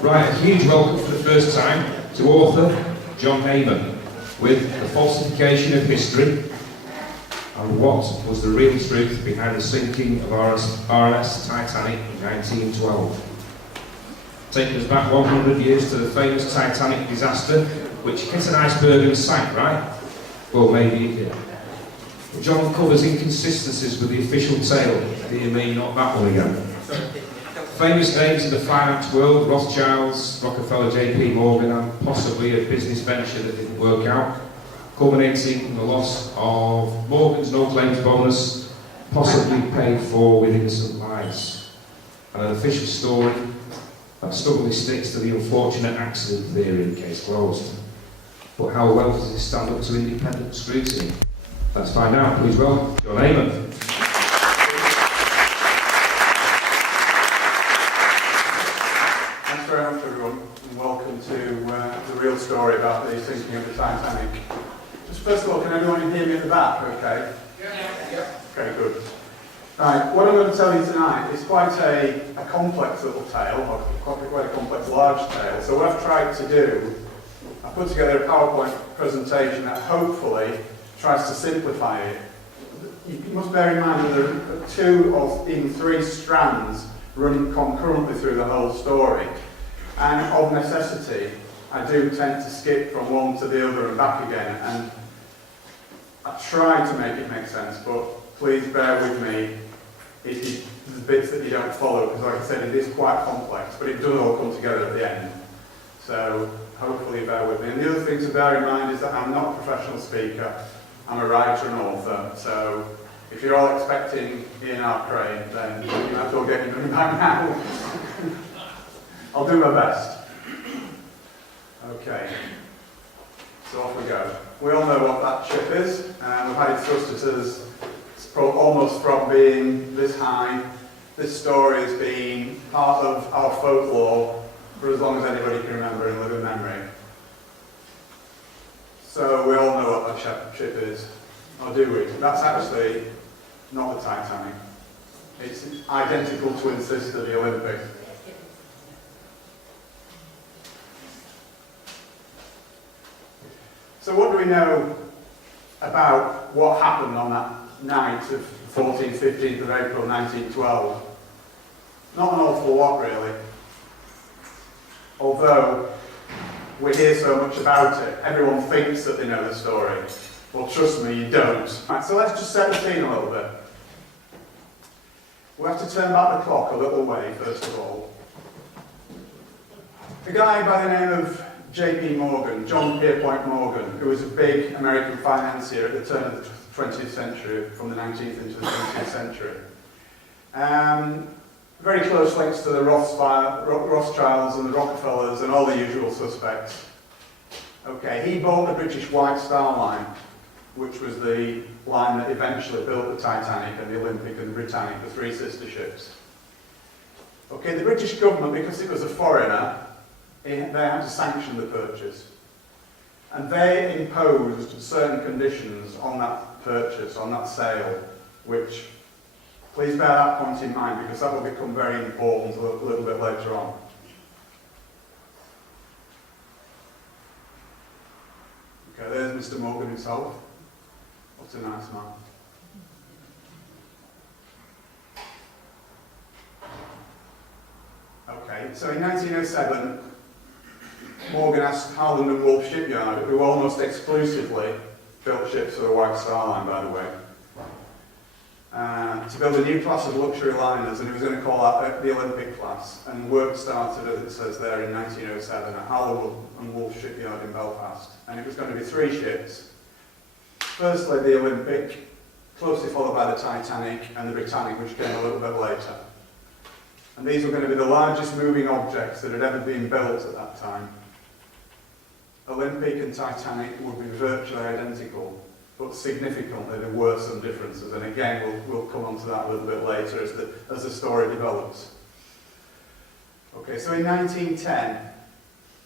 Right, a huge welcome for the first time to author John Heyman with The Falsification of History and What Was the Real Truth Behind the Sinking of RMS Titanic in 1912. Taking us back 100 years to the famous Titanic disaster, which hit an iceberg and sank, right? Well, maybe it did. John covers inconsistencies with the official tale. Dear me, not that one again. Famous names in the finance world, Rothschilds, Rockefeller, JP Morgan, and possibly a business venture that didn't work out, culminating in the loss of Morgan's no-claims bonus, possibly paid for with innocent lies. And an official story that stubbornly sticks to the unfortunate accident theory, case closed. But how well does it stand up to independent scrutiny? Let's find out. Please welcome John Heyman. about the sinking of the Titanic. Just first of all, can everyone hear me at the back? Okay. Okay, good. Right, what I'm going to tell you tonight is quite a complex little tale, or quite a complex large tale. So what I've tried to do, I've put together a PowerPoint presentation that hopefully tries to simplify it. You must bear in mind that there are 2 or even 3 strands run concurrently through the whole story. And of necessity, I do tend to skip from one to the other and back again. And I try to make it make sense, but please bear with me if there's bits that you don't follow, because like I said, it is quite complex, but it does all come together at the end. So hopefully bear with me. And the other thing to bear in mind is that I'm not a professional speaker. I'm a writer and author. So if you're all expecting Ian R. Crane, then you might as well get your money back now. I'll do my best. Okay. So off we go. We all know what that ship is, and we've had it thrusted as almost from being this high. This story has been part of our folklore for as long as anybody can remember in living memory. So we all know what that ship is, or do we? That's actually not the Titanic. It's identical twin sister, the Olympic. So what do we know about what happened on that night of 14th, 15th of April 1912? Not an awful lot, really. Although we hear so much about it, everyone thinks that they know the story. Well, trust me, you don't. Right, so let's just set the scene a little bit. We have to turn back the clock a little way, first of all. A guy by the name of J.P. Morgan, John Pierpont Morgan, who was a big American financier at the turn of the 20th century, from the 19th into the 20th century. Very close links to the Rothschilds and the Rockefellers and all the usual suspects. Okay, he bought the British White Star Line, which was the line that eventually built the Titanic and the Olympic and the Britannic, the 3 sister ships. Okay, the British government, because it was a foreigner, they had to sanction the purchase. And they imposed certain conditions on that purchase, on that sale, which, please bear that point in mind, because that will become very important a little bit later on. Okay, there's Mr. Morgan himself. What a nice man. Okay, so in 1907, Morgan asked Harland and Wolff Shipyard, who almost exclusively built ships for the White Star Line, by the way, to build a new class of luxury liners, and he was going to call that the Olympic class. And work started, as it says there, in 1907 at Harland and Wolff Shipyard in Belfast. And it was going to be 3 ships. Firstly, the Olympic, closely followed by the Titanic and the Britannic, which came a little bit later. And these were going to be the largest moving objects that had ever been built at that time. Olympic and Titanic would be virtually identical, but significantly there were some differences, and again we'll come on to that a little bit later as the story develops. Okay, so in 1910,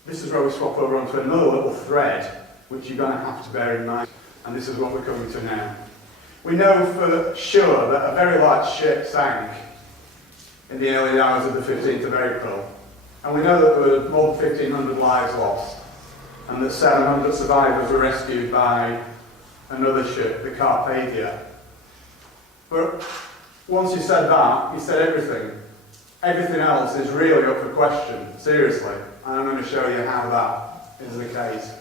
this is where we swap over onto another little thread, which you're going to have to bear in mind, and this is what we're coming to now. We know for sure that a very large ship sank in the early hours of the 15th of April, and we know that there were more than 1,500 lives lost, and that 700 survivors were rescued by another ship, the Carpathia. But once you said that, you said everything. Everything else is really up for question, seriously, and I'm going to show you how that is the case.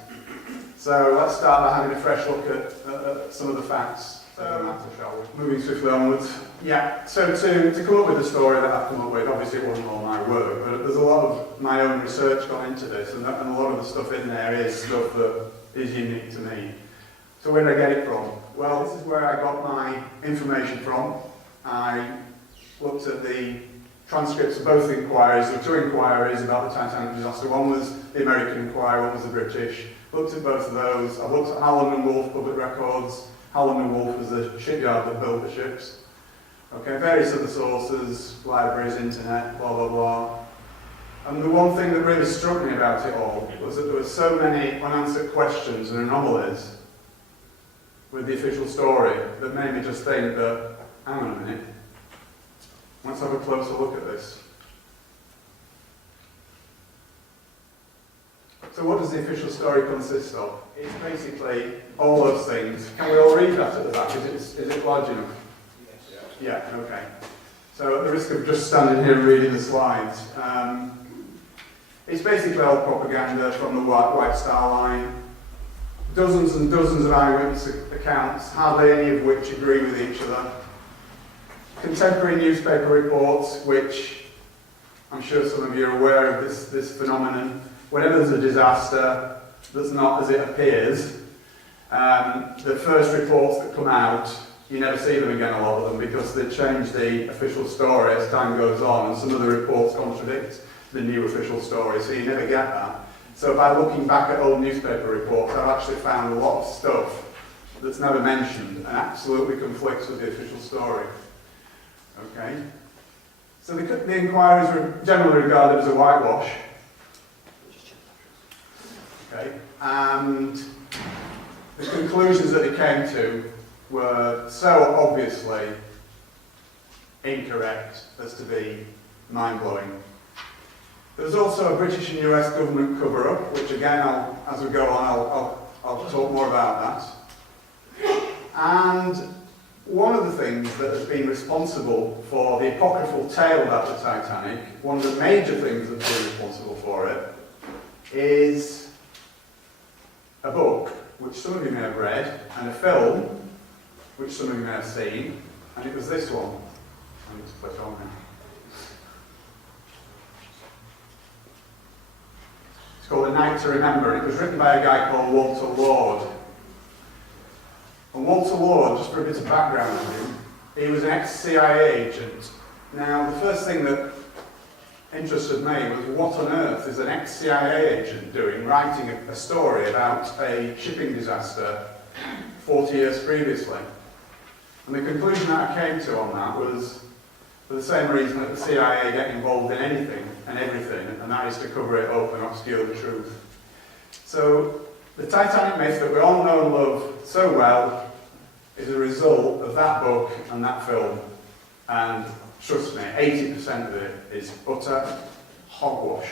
So let's start by having a fresh look at some of the facts. Moving swiftly onwards. Yeah, so to come up with the story that I've come up with, obviously it wasn't all my work, but there's a lot of my own research gone into this, and a lot of the stuff in there is stuff that is unique to me. So where did I get it from? Well, this is where I got my information from. I looked at the transcripts of both inquiries. There were 2 inquiries about the Titanic disaster. One was the American inquiry, one was the British. Looked at both of those. I looked at Harland and Wolff public records. Harland and Wolff was the shipyard that built the ships. Okay, various other sources, libraries, internet, blah, blah, blah. And the one thing that really struck me about it all was that there were so many unanswered questions and anomalies with the official story that made me just think that, hang on a minute, let's have a closer look at this. So what does the official story consist of? It's basically all those things. Can we all read that at the back? Is it large enough? Yeah, okay. So at the risk of just standing here and reading the slides, it's basically all propaganda from the White Star Line. Dozens and dozens of eyewitness accounts, hardly any of which agree with each other. Contemporary newspaper reports, which I'm sure some of you are aware of this phenomenon. Whenever there's a disaster that's not as it appears, the first reports that come out, you never see them again, a lot of them, because they change the official story as time goes on, and some of the reports contradict the new official story, so you never get that. So by looking back at old newspaper reports, I've actually found a lot of stuff that's never mentioned and absolutely conflicts with the official story. Okay? So the inquiries were generally regarded as a whitewash. Okay, and the conclusions that they came to were so obviously incorrect as to be mind-blowing. There was also a British and US government cover-up, which again, as we go on, I'll talk more about that. And one of the things that has been responsible for the apocryphal tale about the Titanic, one of the major things that's been responsible for it, is a book, which some of you may have read, and a film, which some of you may have seen, and it was this one. I need to click on now. It's called A Night to Remember, and it was written by a guy called Walter Lord. And Walter Lord, just for a bit of background on him, he was an ex-CIA agent. Now, the first thing that interested me was what on earth is an ex-CIA agent doing writing a story about a shipping disaster 40 years previously. And the conclusion that I came to on that was for the same reason that the CIA get involved in anything and everything, and that is to cover it up and obscure the truth. So the Titanic myth that we all know and love so well is a result of that book and that film. And trust me, 80% of it is utter hogwash.